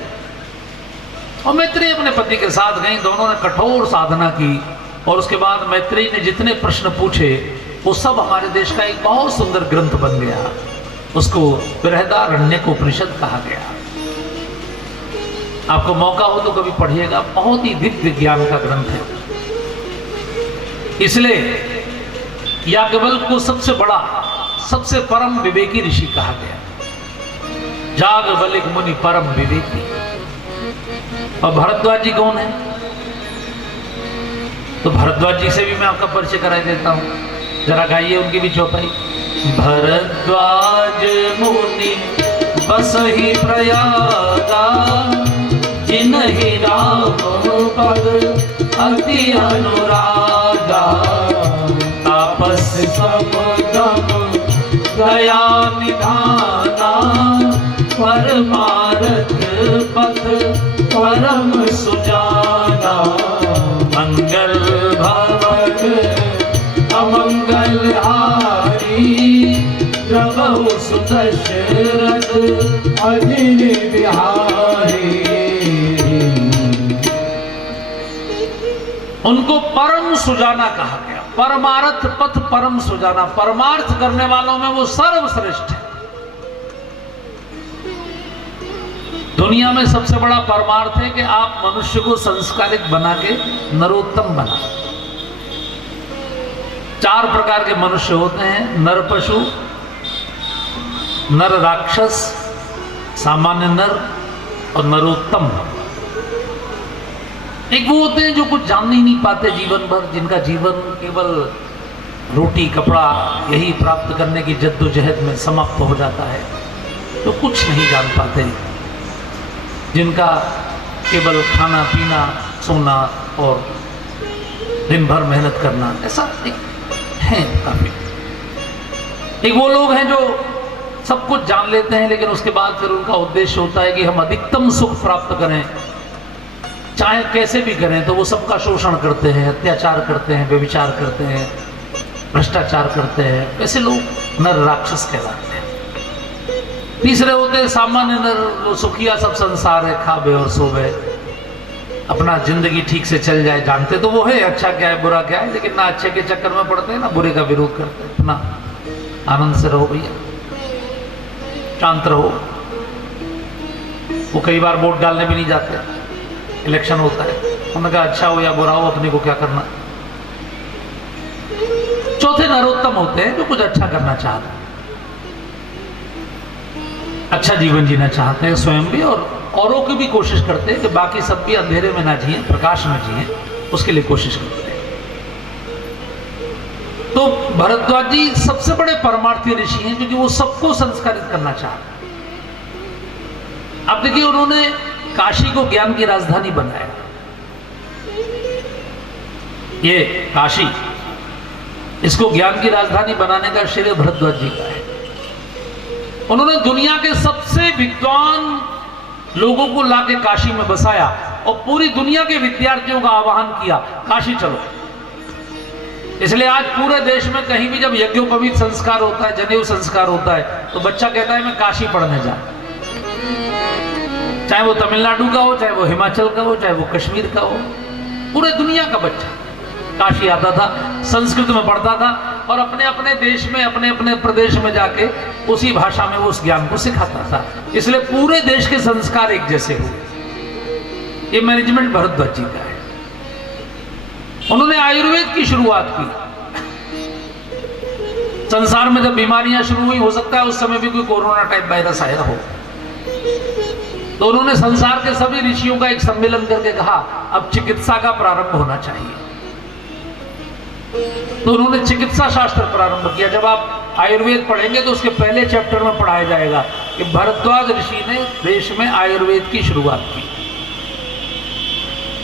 और मैत्रेयी अपने पति के साथ गई, दोनों ने कठोर साधना की, और उसके बाद मैत्रेयी ने जितने प्रश्न पूछे वो सब हमारे देश का एक बहुत सुंदर ग्रंथ बन गया, उसको बृहदारण्यकोपनिषद कहा गया। आपको मौका हो तो कभी पढ़िएगा, बहुत ही दिव्य ज्ञान का ग्रंथ है। इसलिए याज्ञवल्क्य को सबसे बड़ा, सबसे परम विवेकी ऋषि कहा गया। याज्ञवल्क्य मुनि परम विवेकी। और भरद्वाज जी कौन है? तो भरद्वाज जी से भी मैं आपका परिचय करा देता हूं, जरा गाइए उनकी भी चौपाई। भरद्वाज मुनि बसहि प्रयागा, जिनहि राम पद अति अनुरागा, तापस समदम दया निधाना, परमारथ पथ परम सुजाना, मंगल भवन अमंगल हारी, प्रभु सुदशरथ अजिर बिहारी। उनको परम सुजाना कहा गया, परमार्थ पथ परम सुजाना, परमार्थ करने वालों में वो सर्वश्रेष्ठ है। दुनिया में सबसे बड़ा परमार्थ है कि आप मनुष्य को संस्कारित बना के नरोत्तम बना। 4 प्रकार के मनुष्य होते हैं, नर पशु, नर राक्षस, सामान्य नर और नरोत्तम। एक वो होते हैं जो कुछ जान ही नहीं पाते जीवन भर, जिनका जीवन केवल रोटी कपड़ा यही प्राप्त करने की जद्दोजहद में समाप्त हो जाता है, तो कुछ नहीं जान पाते, जिनका केवल खाना पीना सोना और दिन भर मेहनत करना, ऐसा एक है काफी। एक वो लोग हैं जो सब कुछ जान लेते हैं, लेकिन उसके बाद फिर उनका उद्देश्य होता है कि हम अधिकतम सुख प्राप्त करें, चाहे कैसे भी करें, तो वो सबका शोषण करते हैं, अत्याचार करते हैं, व्यभिचार करते हैं, भ्रष्टाचार करते हैं। ऐसे लोग नर राक्षस कहलाते हैं। तीसरे होते हैं सामान्य नर, वो सुखिया सब संसार है, खावे और सोवे, अपना जिंदगी ठीक से चल जाए, जानते तो वो है अच्छा क्या है बुरा क्या है, लेकिन ना अच्छे के चक्कर में पड़ते हैं ना बुरे का विरोध करते हैं। अपना आनंद से रहो भैया, शांत रहो। वो कई बार वोट डालने भी नहीं जाते, इलेक्शन होता है, उन्होंने कहा अच्छा हो या बुरा हो अपने को क्या करना। चौथे नरोत्तम होते हैं जो कुछ अच्छा करना चाहते हैं, अच्छा जीवन जीना चाहते हैं, स्वयं भी और औरों की भी कोशिश करते हैं कि बाकी सब भी अंधेरे में ना जिए, प्रकाश में जिए, उसके लिए कोशिश करते हैं। तो भरद्वाज जी सबसे बड़े परमार्थी ऋषि हैं, क्योंकि वो सबको संस्कारित करना चाहते हैं। अब देखिए, उन्होंने काशी को ज्ञान की राजधानी बनाया। ये काशी इसको ज्ञान की राजधानी बनाने का श्रेय भरद्वाज जी का है। उन्होंने दुनिया के सबसे विद्वान लोगों को लाके काशी में बसाया और पूरी दुनिया के विद्यार्थियों का आह्वान किया, काशी चलो। इसलिए आज पूरे देश में कहीं भी जब यज्ञोपवीत संस्कार होता है, जनेऊ संस्कार होता है, तो बच्चा कहता है मैं काशी पढ़ने जा, चाहे वो तमिलनाडु का हो, चाहे वो हिमाचल का हो, चाहे वो कश्मीर का हो, पूरे दुनिया का बच्चा काशी आता था, संस्कृत में पढ़ता था और अपने अपने देश में, अपने अपने प्रदेश में जाके उसी भाषा में वो उस ज्ञान को सिखाता था। इसलिए पूरे देश के संस्कार एक जैसे हुए। ये मैनेजमेंट भरद्वाज जी का है। उन्होंने आयुर्वेद की शुरुआत की। संसार में जब बीमारियां शुरू हुई, हो सकता है उस समय भी कोई कोरोना टाइप वायरस आया हो, तो उन्होंने संसार के सभी ऋषियों का एक सम्मेलन करके कहा अब चिकित्सा का प्रारंभ होना चाहिए। तो उन्होंने चिकित्सा शास्त्र प्रारंभ किया। जब आप आयुर्वेद पढ़ेंगे तो उसके पहले चैप्टर में पढ़ाया जाएगा कि भरद्वाज ऋषि ने देश में आयुर्वेद की शुरुआत की।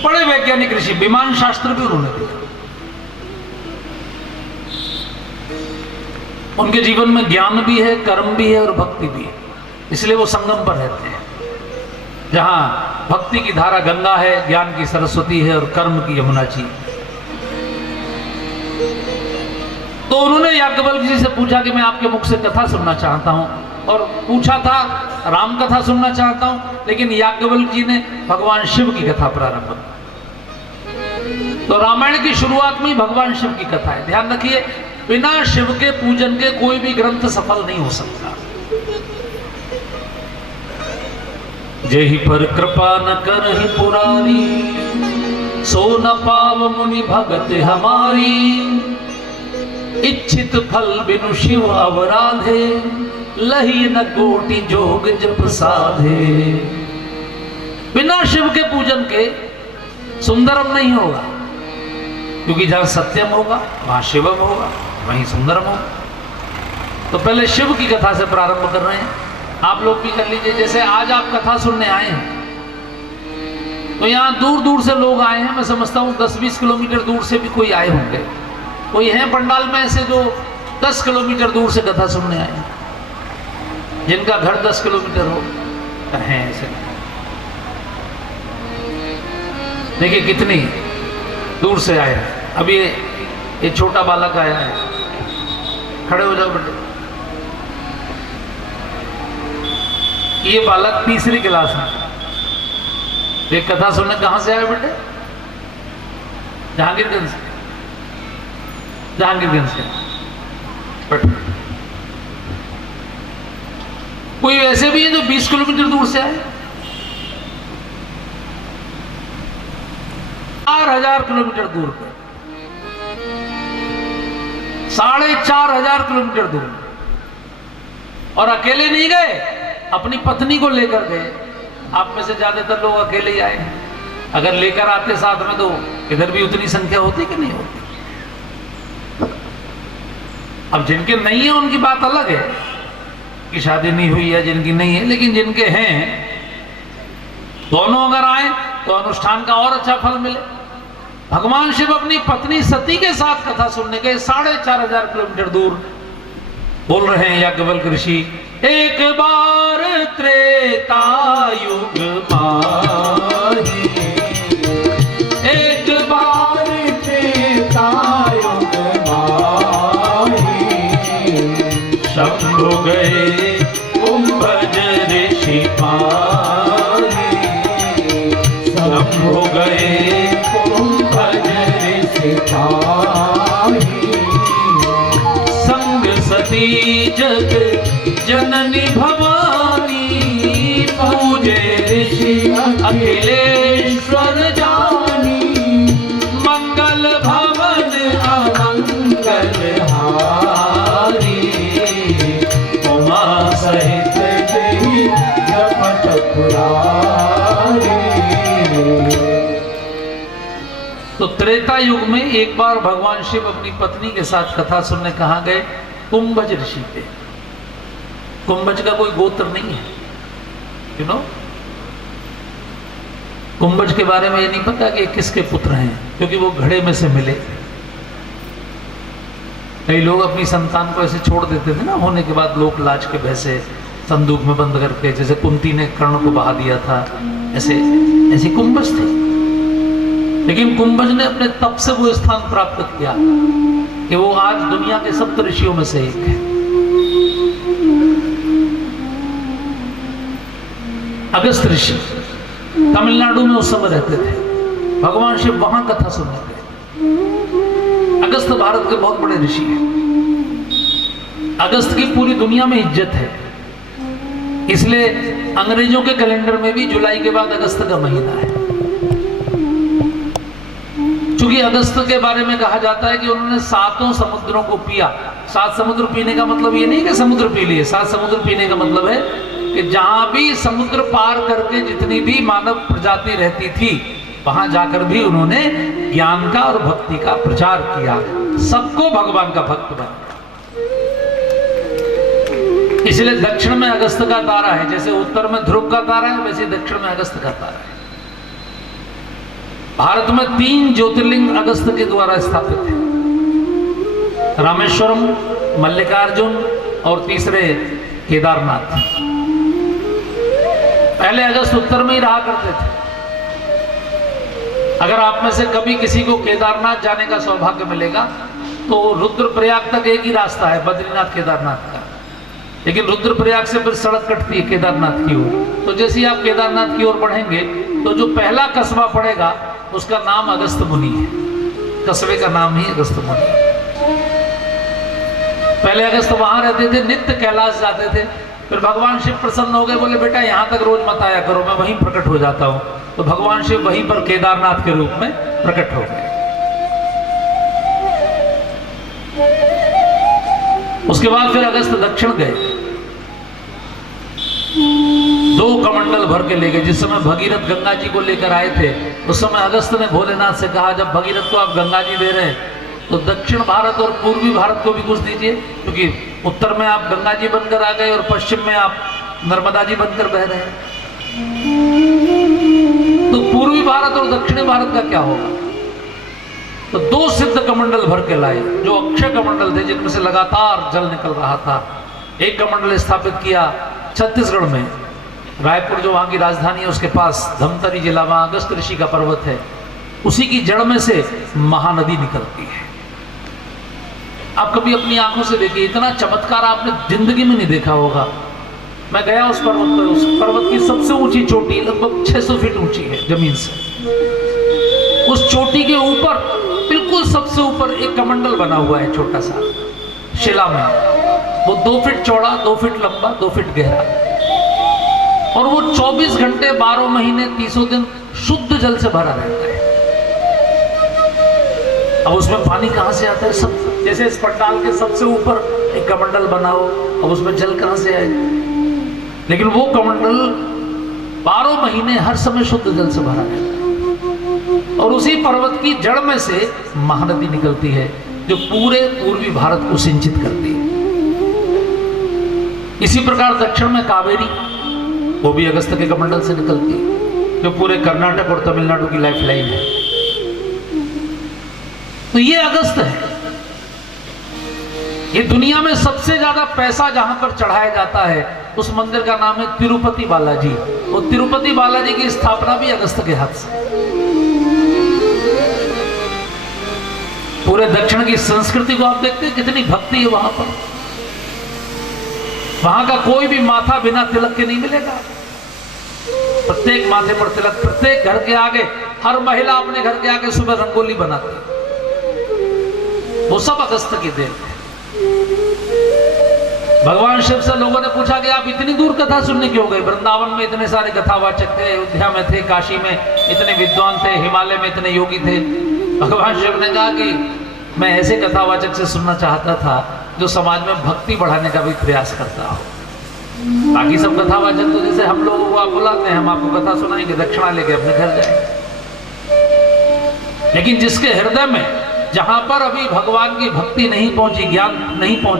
बड़े वैज्ञानिक ऋषि, विमान शास्त्र भी उन्होंने दिया। उनके जीवन में ज्ञान भी है, कर्म भी है और भक्ति भी है, इसलिए वो संगम पर रहते हैं। जहां भक्ति की धारा गंगा है, ज्ञान की सरस्वती है और कर्म की यमुना जी। तो उन्होंने याज्ञवल्क्य जी से पूछा कि मैं आपके मुख से कथा सुनना चाहता हूं, और पूछा था राम कथा सुनना चाहता हूं, लेकिन याज्ञवल्क्य जी ने भगवान शिव की कथा प्रारंभ की। तो रामायण की शुरुआत में ही भगवान शिव की कथा है। ध्यान रखिए, बिना शिव के पूजन के कोई भी ग्रंथ सफल नहीं हो सकता। जेहि पर कृपा न करहि पुरारी, सो न पाव मुनि भगत हमारी। इच्छित फल बिनु शिव अवराधे, लही न कोटि जोग जप साधे। बिना शिव के पूजन के सुंदरम नहीं होगा, क्योंकि जहां सत्यम होगा वहां शिवम होगा, वहीं सुंदरम होगा। तो पहले शिव की कथा से प्रारंभ कर रहे हैं। आप लोग भी कर लीजिए। जैसे आज आप कथा सुनने आए हैं, तो यहाँ दूर दूर से लोग आए हैं। मैं समझता हूँ 10-20 किलोमीटर दूर से भी कोई आए होंगे। कोई है पंडाल में ऐसे जो 10 किलोमीटर दूर से कथा सुनने आए हैं, जिनका घर 10 किलोमीटर हो, हैं ऐसे। देखिए कितनी दूर से आए हैं। अभी ये छोटा बालक आया है, खड़े हो जाओ बेटे। ये बालक तीसरी क्लास में, ये कथा सुनने कहां से आए बेटे? जहांगीरगंज से। जहांगीरगंज से कोई ऐसे भी है जो 20 किलोमीटर दूर से आए। 4,000 किलोमीटर दूर पे, 4,500 किलोमीटर दूर, और अकेले नहीं गए, अपनी पत्नी को लेकर गए। आप में से ज्यादातर लोग अकेले ही आए हैं। अगर लेकर आते साथ में तो इधर भी उतनी संख्या होती कि नहीं होती। अब जिनके नहीं है उनकी बात अलग है कि शादी नहीं हुई है, जिनकी नहीं है, लेकिन जिनके हैं, दोनों अगर आए तो अनुष्ठान का और अच्छा फल मिले। भगवान शिव अपनी पत्नी सती के साथ कथा सुनने के 4,500 किलोमीटर दूर बोल रहे हैं याज्ञवल्क्य ऋषि। एक बार त्रेता युग माही, एक बार त्रेता युग माही। शंभु गए कुंभज ऋषि पाही, शंभु गए कुंभज ऋषि पाही। संग सती जग जननी भवानी, पूजे ऋषि अखिलेश्वर जानी। मंगल भवन अमंगल हारी, उमा सहित जय जपत पुरारी। तो त्रेता युग में एक बार भगवान शिव अपनी पत्नी के साथ कथा सुनने कहाँ गए? कुंभज ऋषि पे। कुंभज का कोई गोत्र नहीं है, यू नो। कुंभज के बारे में ये नहीं पता कि किसके पुत्र हैं, क्योंकि वो घड़े में से मिले। कई लोग अपनी संतान को ऐसे छोड़ देते थे ना, होने के बाद लोक लाज के भैसे संदूक में बंद करके, जैसे कुंती ने कर्ण को बहा दिया था, ऐसे ऐसे कुंभज थे। लेकिन कुंभज ने अपने तप से वो स्थान प्राप्त किया कि वो आज दुनिया के सप्त ऋषियों में से एक है। अगस्त ऋषि तमिलनाडु में उस समय रहते थे। भगवान शिव वहां कथा सुनने गए। अगस्त भारत के बहुत बड़े ऋषि हैं। अगस्त की पूरी दुनिया में इज्जत है, इसलिए अंग्रेजों के कैलेंडर में भी जुलाई के बाद अगस्त का महीना है। क्योंकि अगस्त के बारे में कहा जाता है कि उन्होंने 7 समुद्रों को पिया। 7 समुद्र पीने का मतलब ये नहीं कि समुद्र पी लिए। 7 समुद्र पीने का मतलब है कि जहां भी समुद्र पार करके जितनी भी मानव प्रजाति रहती थी, वहां जाकर भी उन्होंने ज्ञान का और भक्ति का प्रचार किया, सबको भगवान का भक्त बनाया। इसलिए दक्षिण में अगस्त का तारा है, जैसे उत्तर में ध्रुव का तारा है, वैसे दक्षिण में अगस्त का तारा है। भारत में 3 ज्योतिर्लिंग अगस्त के द्वारा स्थापित है, रामेश्वरम, मल्लिकार्जुन और तीसरे केदारनाथ। पहले अगस्त उत्तर में ही रहा करते थे। अगर आप में से कभी किसी को केदारनाथ जाने का सौभाग्य मिलेगा तो रुद्रप्रयाग तक एक ही रास्ता है, बद्रीनाथ केदारनाथ का। लेकिन रुद्रप्रयाग से फिर सड़क कटती है केदारनाथ की ओर। तो जैसे ही आप केदारनाथ की ओर बढ़ेंगे तो जो पहला कस्बा पड़ेगा उसका नाम अगस्त मुनि है। कस्बे का नाम ही अगस्त मुनि है। पहले अगस्त वहां रहते थे, नित्य कैलाश जाते थे। फिर भगवान शिव प्रसन्न हो गए, बोले बेटा यहां तक रोज मत आया करो, मैं वहीं प्रकट हो जाता हूं। तो भगवान शिव वहीं पर केदारनाथ के रूप में प्रकट हो गए। उसके बाद फिर अगस्त दक्षिण गए, 2 कमंडल भर के ले गए। जिस समय भगीरथ गंगा जी को लेकर आए थे, उस समय अगस्त ने भोलेनाथ से कहा, जब भगीरथ को आप गंगा जी दे रहे हैं तो दक्षिण भारत और पूर्वी भारत को भी कुछ दीजिए, क्योंकि उत्तर में आप गंगा जी बनकर आ गए और पश्चिम में आप नर्मदा जी बनकर बह रहे हैं। तो पूर्वी भारत और दक्षिणी भारत का क्या होगा? तो 2 सिद्ध कमंडल भर के लाए, जो अक्षय कमंडल थे, जिनमें से लगातार जल निकल रहा था। एक कमंडल स्थापित किया छत्तीसगढ़ में, रायपुर जो वहां की राजधानी है उसके पास धमतरी जिला, वहां अगस्त ऋषि का पर्वत है, उसी की जड़ में से महानदी निकलती है। आप कभी अपनी आंखों से देखिए, इतना चमत्कार आपने जिंदगी में नहीं देखा होगा। मैं गया उस पर्वत पर, उस पर्वत की सबसे ऊंची चोटी लगभग 600 फीट ऊंची है जमीन से। उस चोटी के ऊपर, बिल्कुल सबसे ऊपर एक कमंडल बना हुआ है छोटा सा शिला में। वो 2 फीट चौड़ा, 2 फीट लंबा, 2 फीट गहरा, और वो 24 घंटे 12 महीने 300 दिन शुद्ध जल से भरा रहता है। अब उसमें पानी कहां से आता है? सब जैसे इस पंडाल के सबसे ऊपर एक कमंडल बनाओ, अब उसमें जल कहां से आएगा? लेकिन वो कमंडल 12 महीने हर समय शुद्ध जल से भरा रहता है। और उसी पर्वत की जड़ में से महानदी निकलती है, जो पूरे पूर्वी भारत को सिंचित करती है। इसी प्रकार दक्षिण में कावेरी, वो भी अगस्त के कमंडल से निकलती है, जो पूरे कर्नाटक और तमिलनाडु की लाइफ लाइन है। तो ये अगस्त है। ये दुनिया में सबसे ज्यादा पैसा जहां पर चढ़ाया जाता है, उस मंदिर का नाम है तिरुपति बालाजी। और तिरुपति बालाजी की स्थापना भी अगस्त के हाथ से। पूरे दक्षिण की संस्कृति को आप देखते हैं, कितनी भक्ति है वहां पर। वहां का कोई भी माथा बिना तिलक के नहीं मिलेगा। प्रत्येक माथे पर तिलक, प्रत्येक घर के आगे, हर महिला अपने घर के आगे सुबह रंगोली बनाती है। वो सब अगस्त की देन है। भगवान शिव से लोगों ने पूछा कि आप इतनी दूर कथा सुनने क्यों गए? वृंदावन में इतने सारे कथावाचक थे, अयोध्या में थे, काशी में इतने विद्वान थे, हिमालय में इतने योगी थे। भगवान शिव ने कहा कि मैं ऐसे कथावाचक से सुनना चाहता था जो समाज में भक्ति बढ़ाने का भी प्रयास करता हो। बाकी सब कथावाचक तो जैसे हम लोगों को आप बुलाते हैं, हम आपको कथा सुनाएंगे, दक्षिणा लेके अपने घर जाएंगे। लेकिन जिसके हृदय में, जहां पर अभी भगवान की भक्ति नहीं पहुंची, ज्ञान नहीं पहुंचा,